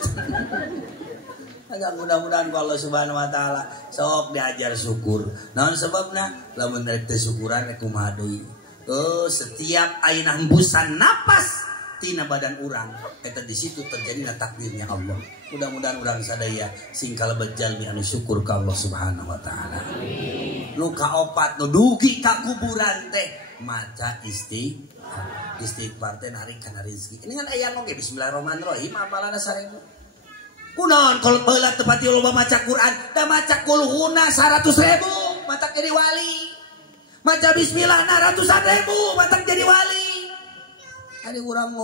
Agak mudah-mudahan ku Allah Subhanahu wa taala sok diajar syukur. Naon sebabna? Lamun rek teu syukuran rek kumaha deui. Oh, setiap ayeuna hembusan napas tina badan urang eta di situ terjadi takdirnya Allah. Mudah-mudahan urang sadaya sing kalebet jalmi anu syukur ka Allah Subhanahu wa taala. Nu kaopat nu dugi ka kuburan teh maca istighfar teh narik kana rezeki. Ini kan aya oge bismillahirrahmanirrahim apalana 1000. Kunaon kalau heula teu pati loba maca Quran, da maca kulhuna 100.000 matak jadi wali. Maca bismillah na ratusan ribu matak jadi wali. Ada urang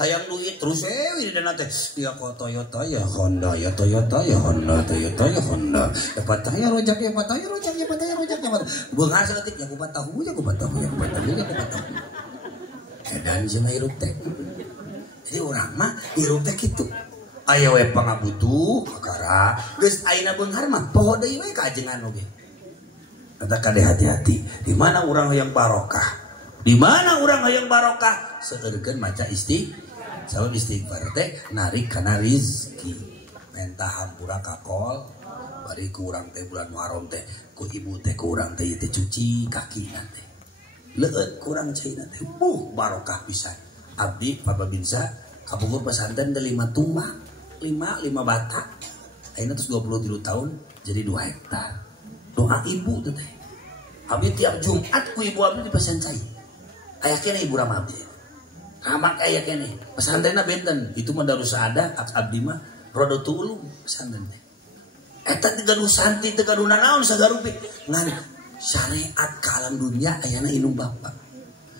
hayang duit terus di dana teh dia ko Toyota ya Honda ya Toyota ya Honda Toyota ya Honda dapat tanya rojak ya pataya rojak ya pataya rojak ya beungar saeutik ya kupat tahu ya kupat tahu ya kupat tahu ya kupat tahu edan cenah hirup teh. Jadi urang mah hirup teh kitu aya we pangabutuh perkara geus ayeuna beunghar mah poho deui we ka ajengan oge. Eta kade hati-hati di mana urang yang barokah. Di mana orang hayang barokah seueurkeun maca istighfar teh narik kana rezeki mentah hampura kakol bari ku urang teh bulan Muharram teh ku ibu teh ku urang teh teh cuci kaki teh leueut ku urang caina teh barokah pisan. Abdi Papa Binsa kabugur pesantren teh 5 tumbang 5 batak ayeuna terus 23 tahun jadi 2 hektar. Doa ibu teh abdi tiap Jumat ku ibu abdi di pesantren aya kene ibu Rama abdi. Kamak aya kene. Pesantrenna benten. Itu mah Darus Saada abdi mah Rodotu Ulum pesantren teh. Eta teh gaduh santi teh gaduh naon sagarupi. Ngan syariat ka alam dunia ayana indung bapak.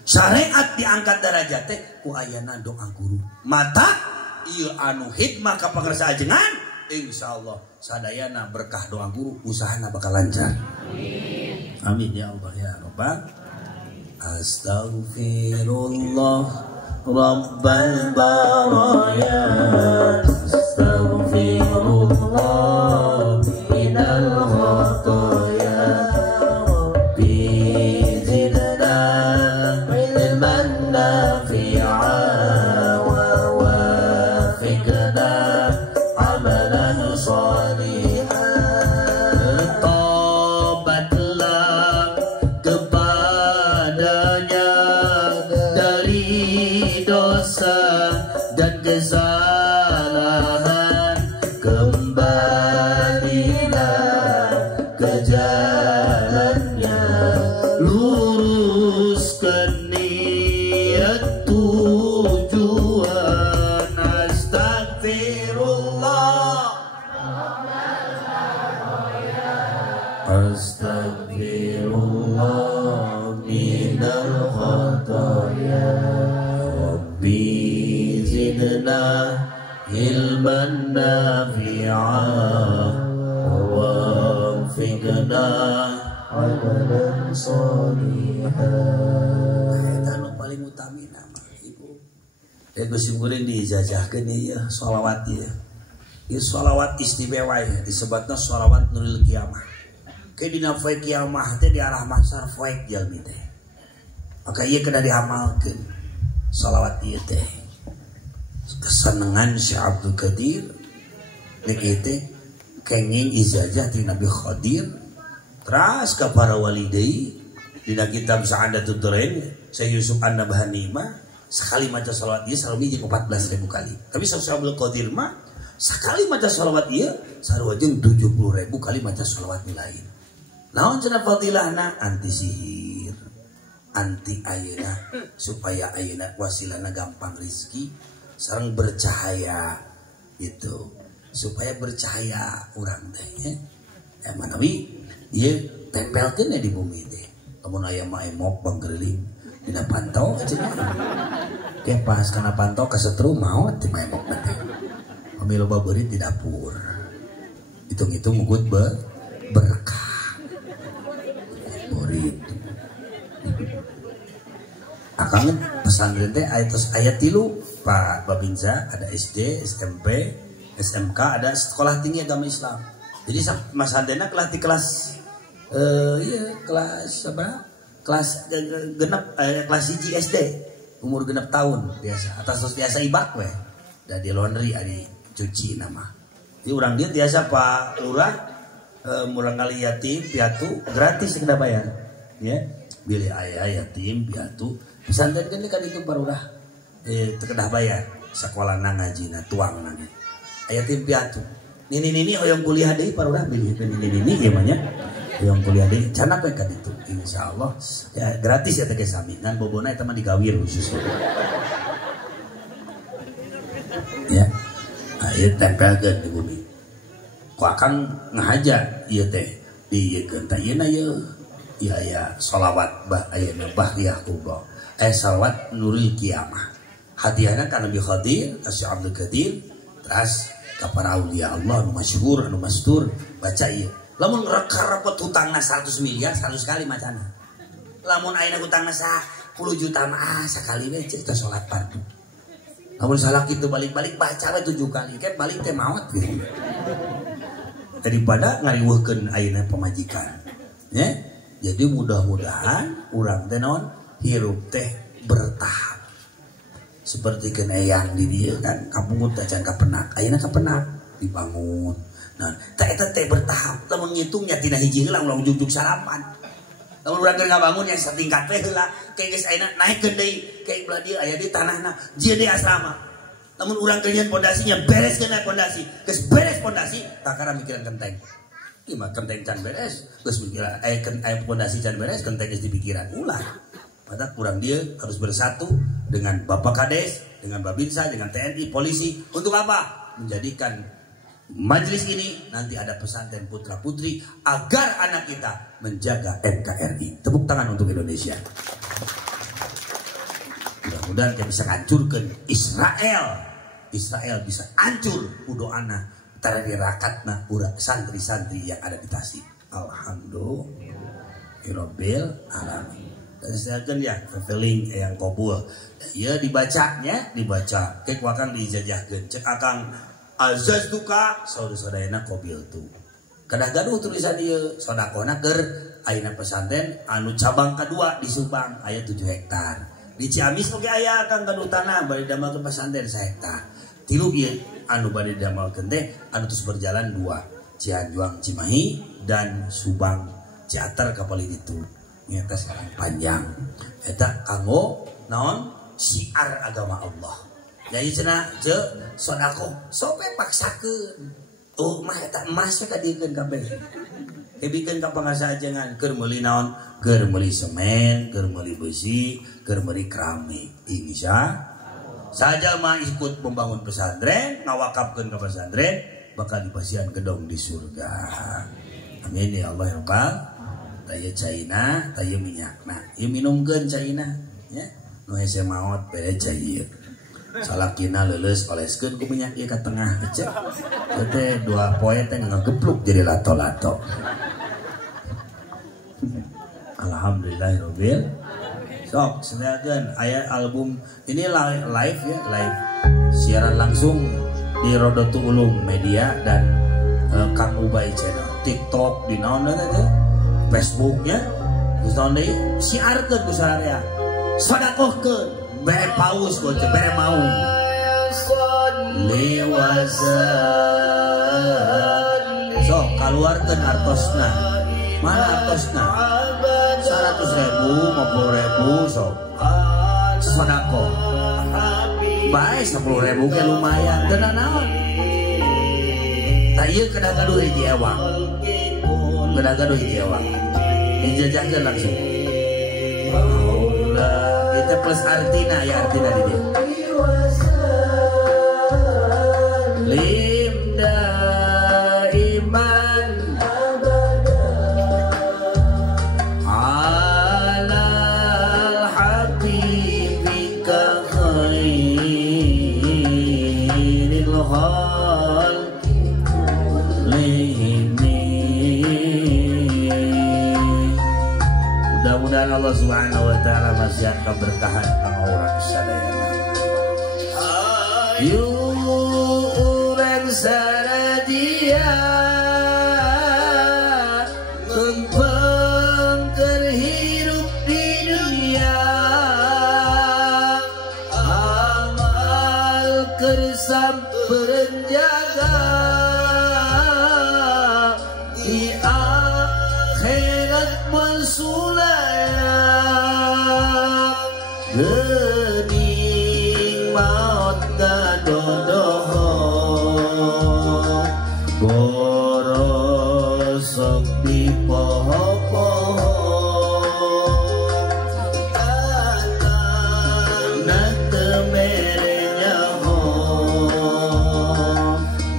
Syariat diangkat derajat teh ku ayana doa guru. Mata ieu anu hikmah ka pangarsa ajengan insyaallah sadayana berkah doa guru usahana bakal lancar. Amin. Amin ya Allah ya Rabbal Astaghfirullah Rabbal baraya Astaghfirullah minal khataya Rabbi zidna ilman nafi'a wa wafiqna amalan salihan tobatlah dosa dan kesalahan kembalilah ke jalannya luruskan niat tujuan astagfirullah astagfirullah minal khataya bizidna ilman nafi'a wa fiqna amalan salihan. Eta nu paling utami nama ibu. Dan bersyukurin diijazahkeun ieu shalawat ieu. Ieu shalawat istimewa ya disebutna shalawat nuril qiyamah. Ke dina poe kiamah teh di arah mahsyar poek jalmi teh. Maka ieu kena diamalkeun. Salawat ieu teh kesenangan Syekh Abdul Qadir nek teh kenging ijazah ti Nabi Khadir teras ka para wali deui dina kitab Sa'adatud Darain Syekh Yusuf An-Nabhani mah sekali maca salawat ieu salami jeung 14.000 kali tapi Syekh Abdul Qadir mah sekali maca salawat ieu sarua jeung 70.000 kali maca salawat lain. Naon cenah fadilahna anti sihir anti ayeuna supaya ayeuna wasilana gampang rezeki sareng bercahaya gitu supaya bercahaya urang teh ya manawi ieu tempelkeun di bumi teh lamun aya mah emok banggeling dina pantau aja ke pas kana pantau ka setru maot ti mah emok teh ame loba beurit di dapur hitung-hitung mugut berkah beurit Akang pesantren teh ayat 3 Pak Babinsa ada SD, SMP, SMK, ada sekolah tinggi agama Islam. Jadi Mas Handena kelas di kelas kelas apa? Kelas genep kelas 1 SD. Umur genep tahun biasa. Atas biasa ibak we. Da di laundry ari cuci nama. Di urang dia biasa Pak Lurah murang kali yatim piatu gratis kita bayar. Ya. Bila ayah yatim piatu pesantren kan itu Pak Lurah terkedah bayar sekolah nang ngaji na tuang nang yatim piatu. Nini hoyong kuliah deui Pak Lurah bilih nini ieu mah nya. Hoyong kuliah deui can apa kan itu. Insyaallah ya gratis ya teh sami ngan bobona eta mah digawir khusus. Ya. Ieu tempelkeun di bumi. Ku akan ngahaja ieu teh diekeun teh ieu na ieu. Ieu aya shalawat ayeuna bahriyah kubra. Shalawat nurul qiyamah. Hadiahna ka Nabi Khadir, ka Syekh Abdul Qadir, terus ka para aulia Allah anu masyhur anu mastur baca ieu. Lamun rekarepet hutangna 100 miliar 100 kali macana. Lamun ayeuna hutangna 10 juta mah sakali we kita salat fardu. Lamun salah kitu balik-balik baca we 7 kali kan balik teh maot gitu. Daripada ngariweuhkeun ayeuna pemajikan. Ya. Jadi mudah-mudahan urang teh naon hirup teh bertahap. Seperti kan eyang di dia kan kapungut teh can kapenak. Ayeuna kapenak dibangun. Nah, eta teh bertahap. Lamun ngitungnya tina hiji heula ulah ujug-ujug salapan. Lamun urang keur ngabangun yang satingkat we heula, kayak geus ayeuna naikkeun deui, kayak belah dieu aya di tanahna, jieun deui asrama. Lamun urang keur nyeun pondasinya bereskeun pondasi, geus beres pondasi, takara mikiran genteng. Ieu mah genteng can beres, geus mikiran pondasi can beres, genteng geus dipikiran ulah. Padahal kurang dia harus bersatu dengan Bapak Kades, dengan Babinsa, dengan TNI, polisi. Untuk apa? Menjadikan majelis ini nanti ada pesantren putra putri agar anak kita menjaga NKRI. Tepuk tangan untuk Indonesia. Mudah-mudahan kita bisa hancurkan Israel. Israel bisa hancur udoana tarawirakatna urak santri-santri yang ada di Tasik. Alhamdulillah alamin. Dan saya kan ya traveling yang kabul. Ya dibacanya dibaca. Kek wakang dijajahkeun. Cek akang azaz duka saudara-saudarana qabil tu. Kadah gaduh tulisan ieu sodakona keur ayeuna pesantren anu cabang kedua di Subang aya 7 hektar. Di Ciamis oge aya kang gaduh tanah bari damelkeun pesantren 1 hektar. Tilu ieu anu bari damelkeun teh anu terus berjalan 2. Cianjuang Cimahi dan Subang Ciater kapal itu. Nyata sekarang panjang. Eta kanggo naon syiar agama Allah. Jadi cenah je sodako sope paksakeun. Oh mah eta emas we kadiekeun kabeh. Ebikeun ka pangasajengan keur meuli naon? Keur meuli semen, keur meuli besi, keur meuli keramik. Insya saja mah ikut membangun pesantren, ngawakafkeun ka pesantren, bakal dipasihan gedong di surga. Amin ya Allah ya Rabbal. Taya caina, taya minyak. Nah, ieu minumkeun caina, ya. Nu hese maot bere cair. Salakina leuleus oleskeun ku minyak ieu ka tengah cek. Teh 2 poe teh ngagepluk jadi lato-lato. Alhamdulillahirabbil. Sok sedakeun aya album ini live ya, live siaran langsung di Rodotul Ulum Media dan Kang Ubay channel, TikTok di naon teh? Facebooknya terus tahun ini siarkan ku sararea sodakohkeun bere paus ku bere mau so keluarkan artosna mana artosna 100.000 50.000 so sodakoh bae 10.000 ke lumayan dan naon tayeu kada gaduh hiji ewang gaduh hiji ewang dijajahkeun langsung. Allah, kita plus artina ya artina di dia. Limda iman alal habibika khairil khalqi mudah-mudahan Allah Subhanahu wa taala masih keberkahan kang urang sadayana. Yu urang saradia lempeng terhirup di dunia amal kersam berenjaga Gening maut ngadodoho borosok di poho-poho anak temerenya ho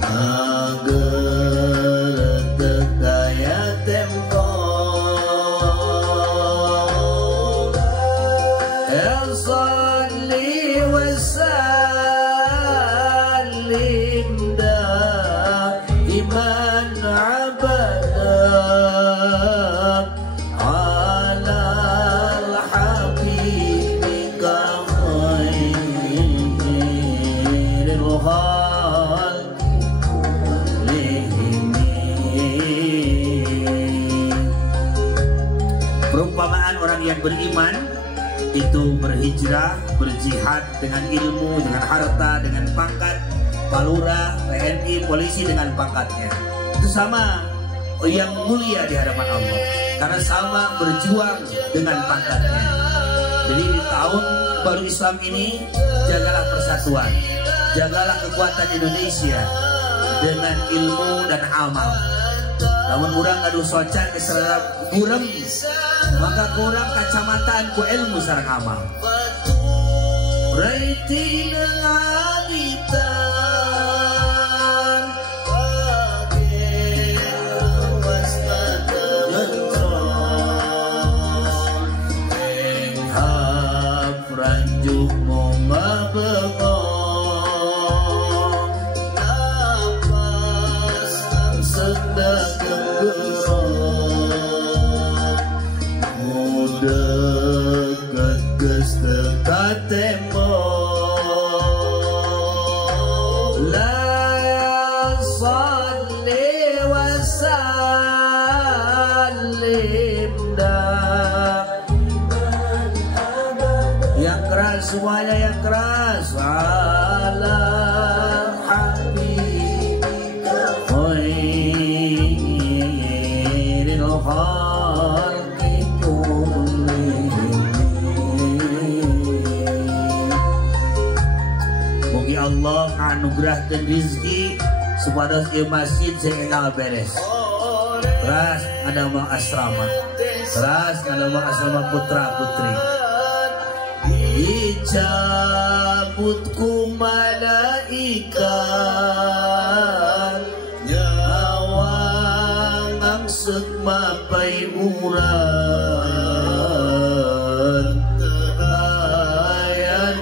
agar tekaya tempo salli wa sallim daiman abada ala al-habibika khairil khalqi. Perumpamaan orang yang beriman itu berhijrah, berjihad dengan ilmu, dengan harta, dengan pangkat, palura, TNI, polisi dengan pangkatnya. Itu sama yang mulia di hadapan Allah, karena sama berjuang dengan pangkatnya. Jadi di tahun baru Islam ini, jagalah persatuan, jagalah kekuatan Indonesia dengan ilmu dan amal. Namun kurang ngadu socan keserap kurang, maka kurang kacamataan ku ilmu sareng amal. Raiti ngalitan pake waspada enghap ranjuk mo mabego napas sedang dekat dekat tembok la salli wa sallim yang keras semuanya, yang keras ala habibika khairil khalqi. Mugi Allah anugerahkan rizki supaya di masjid saya beres. Terus ada mau asrama, terus ada mau asrama putra putri. Dicabutku malaikat nyawang angsek mapai uran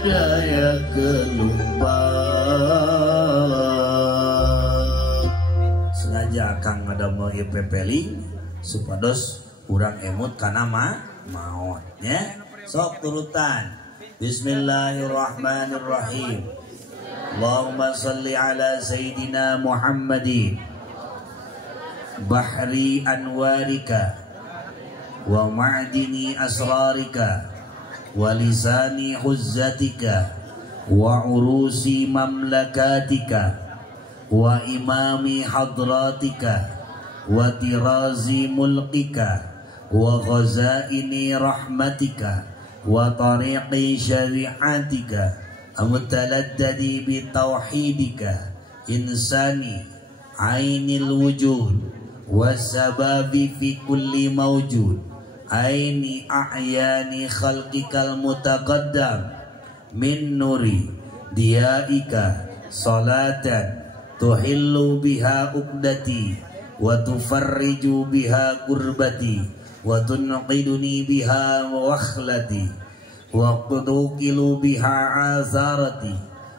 daya kelumpang. Sengaja akang ada mau ipepeli supados urang emut kana maotnya. Sok turutan. Bismillahirrahmanirrahim. Allahumma salli ala Sayyidina Muhammadin bahri anwarika wa ma'dini asrarika wa lisani huzzatika wa urusi mamlakatika wa imami hadratika wa tirazi mulkika wa ghazaini rahmatika wa tariqi syari'atika amutaladdadi bitauhidika insani ainil wujud wasababi fi kulli mawjud aini a'yani khalqikal mutaqaddam min nuri diyaika salatan tuhillu biha uqdati wa tufarriju biha kurbati wa tunqiduni biha wakhlati wa tuqilu biha azarati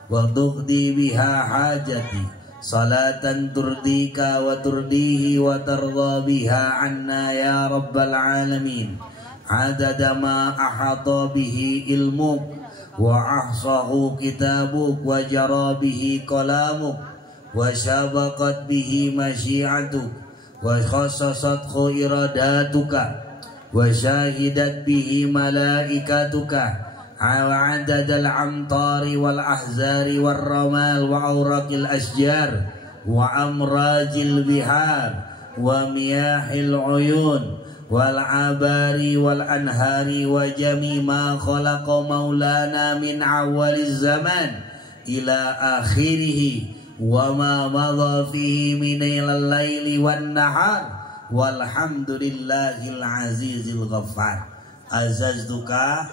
wa tuqdi biha hajati salatan turdika wa turdihi wa tardha biha anna ya rabbal alamin adada ma ahata bihi ilmuk wa ahsahu kitabuk wa jara bihi qalamuk wa syabaqat bihi masyiatuk wa khassasathu iradatuka wa syahidat bihi malaikatuka wa adadal amtari wal ahzari wal ramal wa awraqil asjar wa amrajil bihar wa miyahil uyun wal abari wal anhari wa jami ma khalaqa maulana min awwaliz zaman ila akhirih wa ma madha fihi min al-laili wan nahar walhamdulillahil azizil ghaffar. Azaztuka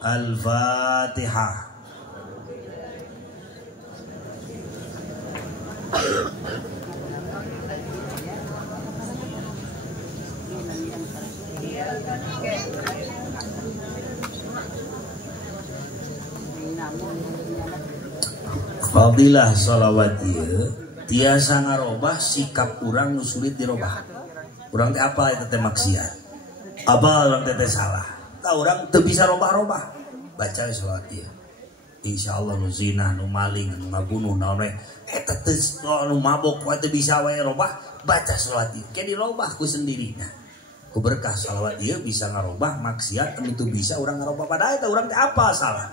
al-Fatihah. Fadilah sholawat ieu tiasa ngarobah sikap urang nu sulit dirobah. Urang teh apa eta teh maksiat. Apa urang teh salah. Tah urang teu bisa robah-robah. Baca sholawat ieu. Insyaallah nu zina, nu maling, nu ngabunuh, naon we eta teh nu mabok we teu bisa we robah, baca sholawat ieu. Ke dirobah ku sendirina. Ku berkah sholawat ieu bisa ngarobah maksiat anu teu bisa urang ngarobah padahal eta urang teh apa salah.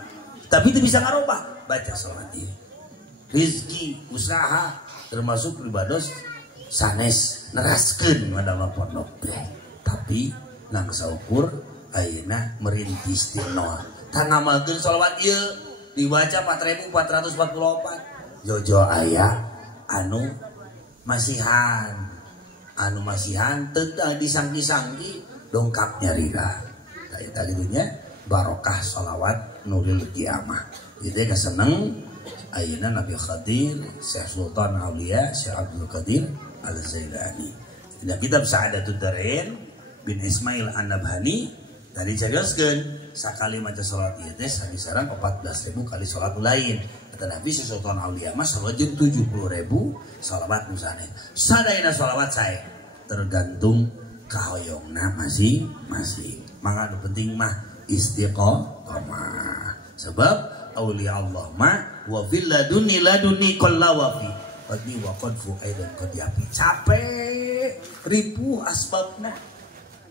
Tapi teu bisa ngarobah, baca sholawat ieu. Rizki, usaha, termasuk ibados sanes neraskeun madama pondok teh. Tapi nang saukur ayeuna merintis tino. Tah ngamalkeun sholawat ieu dibaca 4444. Jojo aya anu masihan teu disangki-sangki dongkap nyarira. Eta kidunya barokah sholawat nuril qiyamah. Ieu teh kaseneng ayeuna Nabi Khadir, Syekh Sultan Aulia, Syekh Abdul Qadir Al-Zailani. Dina kitab Sa'adatud Darain bin Ismail An-Nabhani tadi carioskeun sakali maca salat ieu teh sareng 14.000 kali salat lain. Kata Nabi Syekh Sultan Aulia mah salajeng 70.000 salawat musane. Sadayana salawat sae tergantung kahoyongna masing-masing. Maka nu penting mah istiqomah. Sebab aulia Allah ma wa fil laduni qallawafi qadi wa qadfu aidan qad yafi. Capek ribu asbabna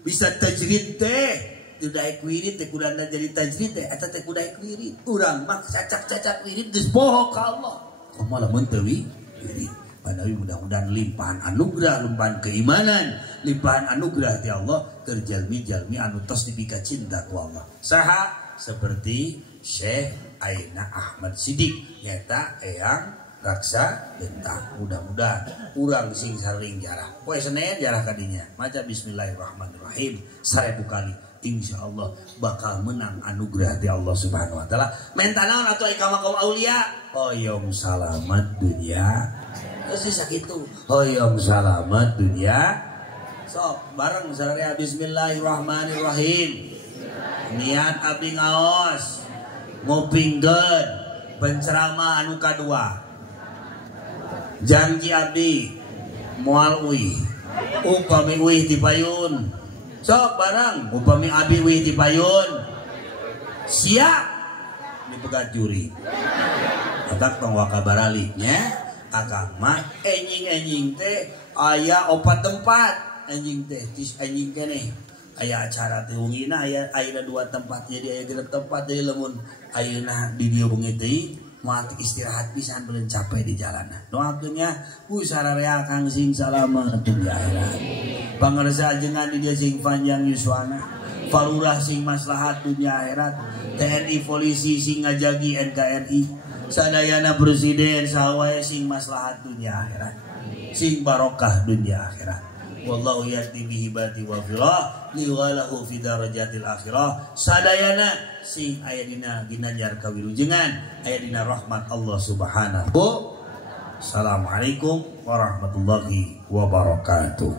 bisa tajrid teh teu daek wirid teh kudana jadi tajrid teh eta teh kudaek wirid urang mah cacak-cacak wirid geus poho ka Allah kumaha lamun teu wirid. Padawi mudah-mudahan limpahan anugerah, limpahan keimanan, limpahan anugerah ti Allah keur jalmi-jalmi anu tos dipika cinta ku Allah. Saha seperti Syekh Aina Ahmad Sidik nyata eyang raksa bentang. Mudah-mudahan urang sing saring jarah poe Senin jarah kadinya maca bismillahirrahmanirrahim 1000 kali insyaallah bakal menang anugerah di Allah Subhanahu wa taala. Menta naon atuh ka kaum aulia hoyong salamat dunia geus sakitu hoyong salamat dunia. Sok bareng sararea bismillahirrahmanirrahim. Niat abdi ngaos ngupingkeun penceramah anu kadua. Janji abdi moal uih. Upami uih di payun. Sok barang upami abdi uih di payun. Siap dipegat juri. Atak tong wakabarali nya akang mah enjing-enjing teh aya 4 tempat enjing teh tis enjing keneh. Aya acara teh wungina aya 2 tempat jadi aya 3 tempat deui lamun ayeuna di dieu beungi teh moal istirahat pisan beuleun capek di jalanan. Doakeun nya ku sararea kang sing salamet di akhirat. Pangarsa ajengan di dieu sing panjang yuswana. Palurah sing maslahat dunia akhirat. TNI polisi sing ngajagi NKRI. Sadayana presiden sawae sing maslahat dunia akhirat. Sing barokah dunia akhirat. Wallahu yahdi bihi bati wa filah li walahu fi darajatil akhirah. Sadayana sing aya dina ginanjar kawilujengan, aya dina rahmat Allah Subhanahu. Assalamualaikum warahmatullahi wabarakatuh.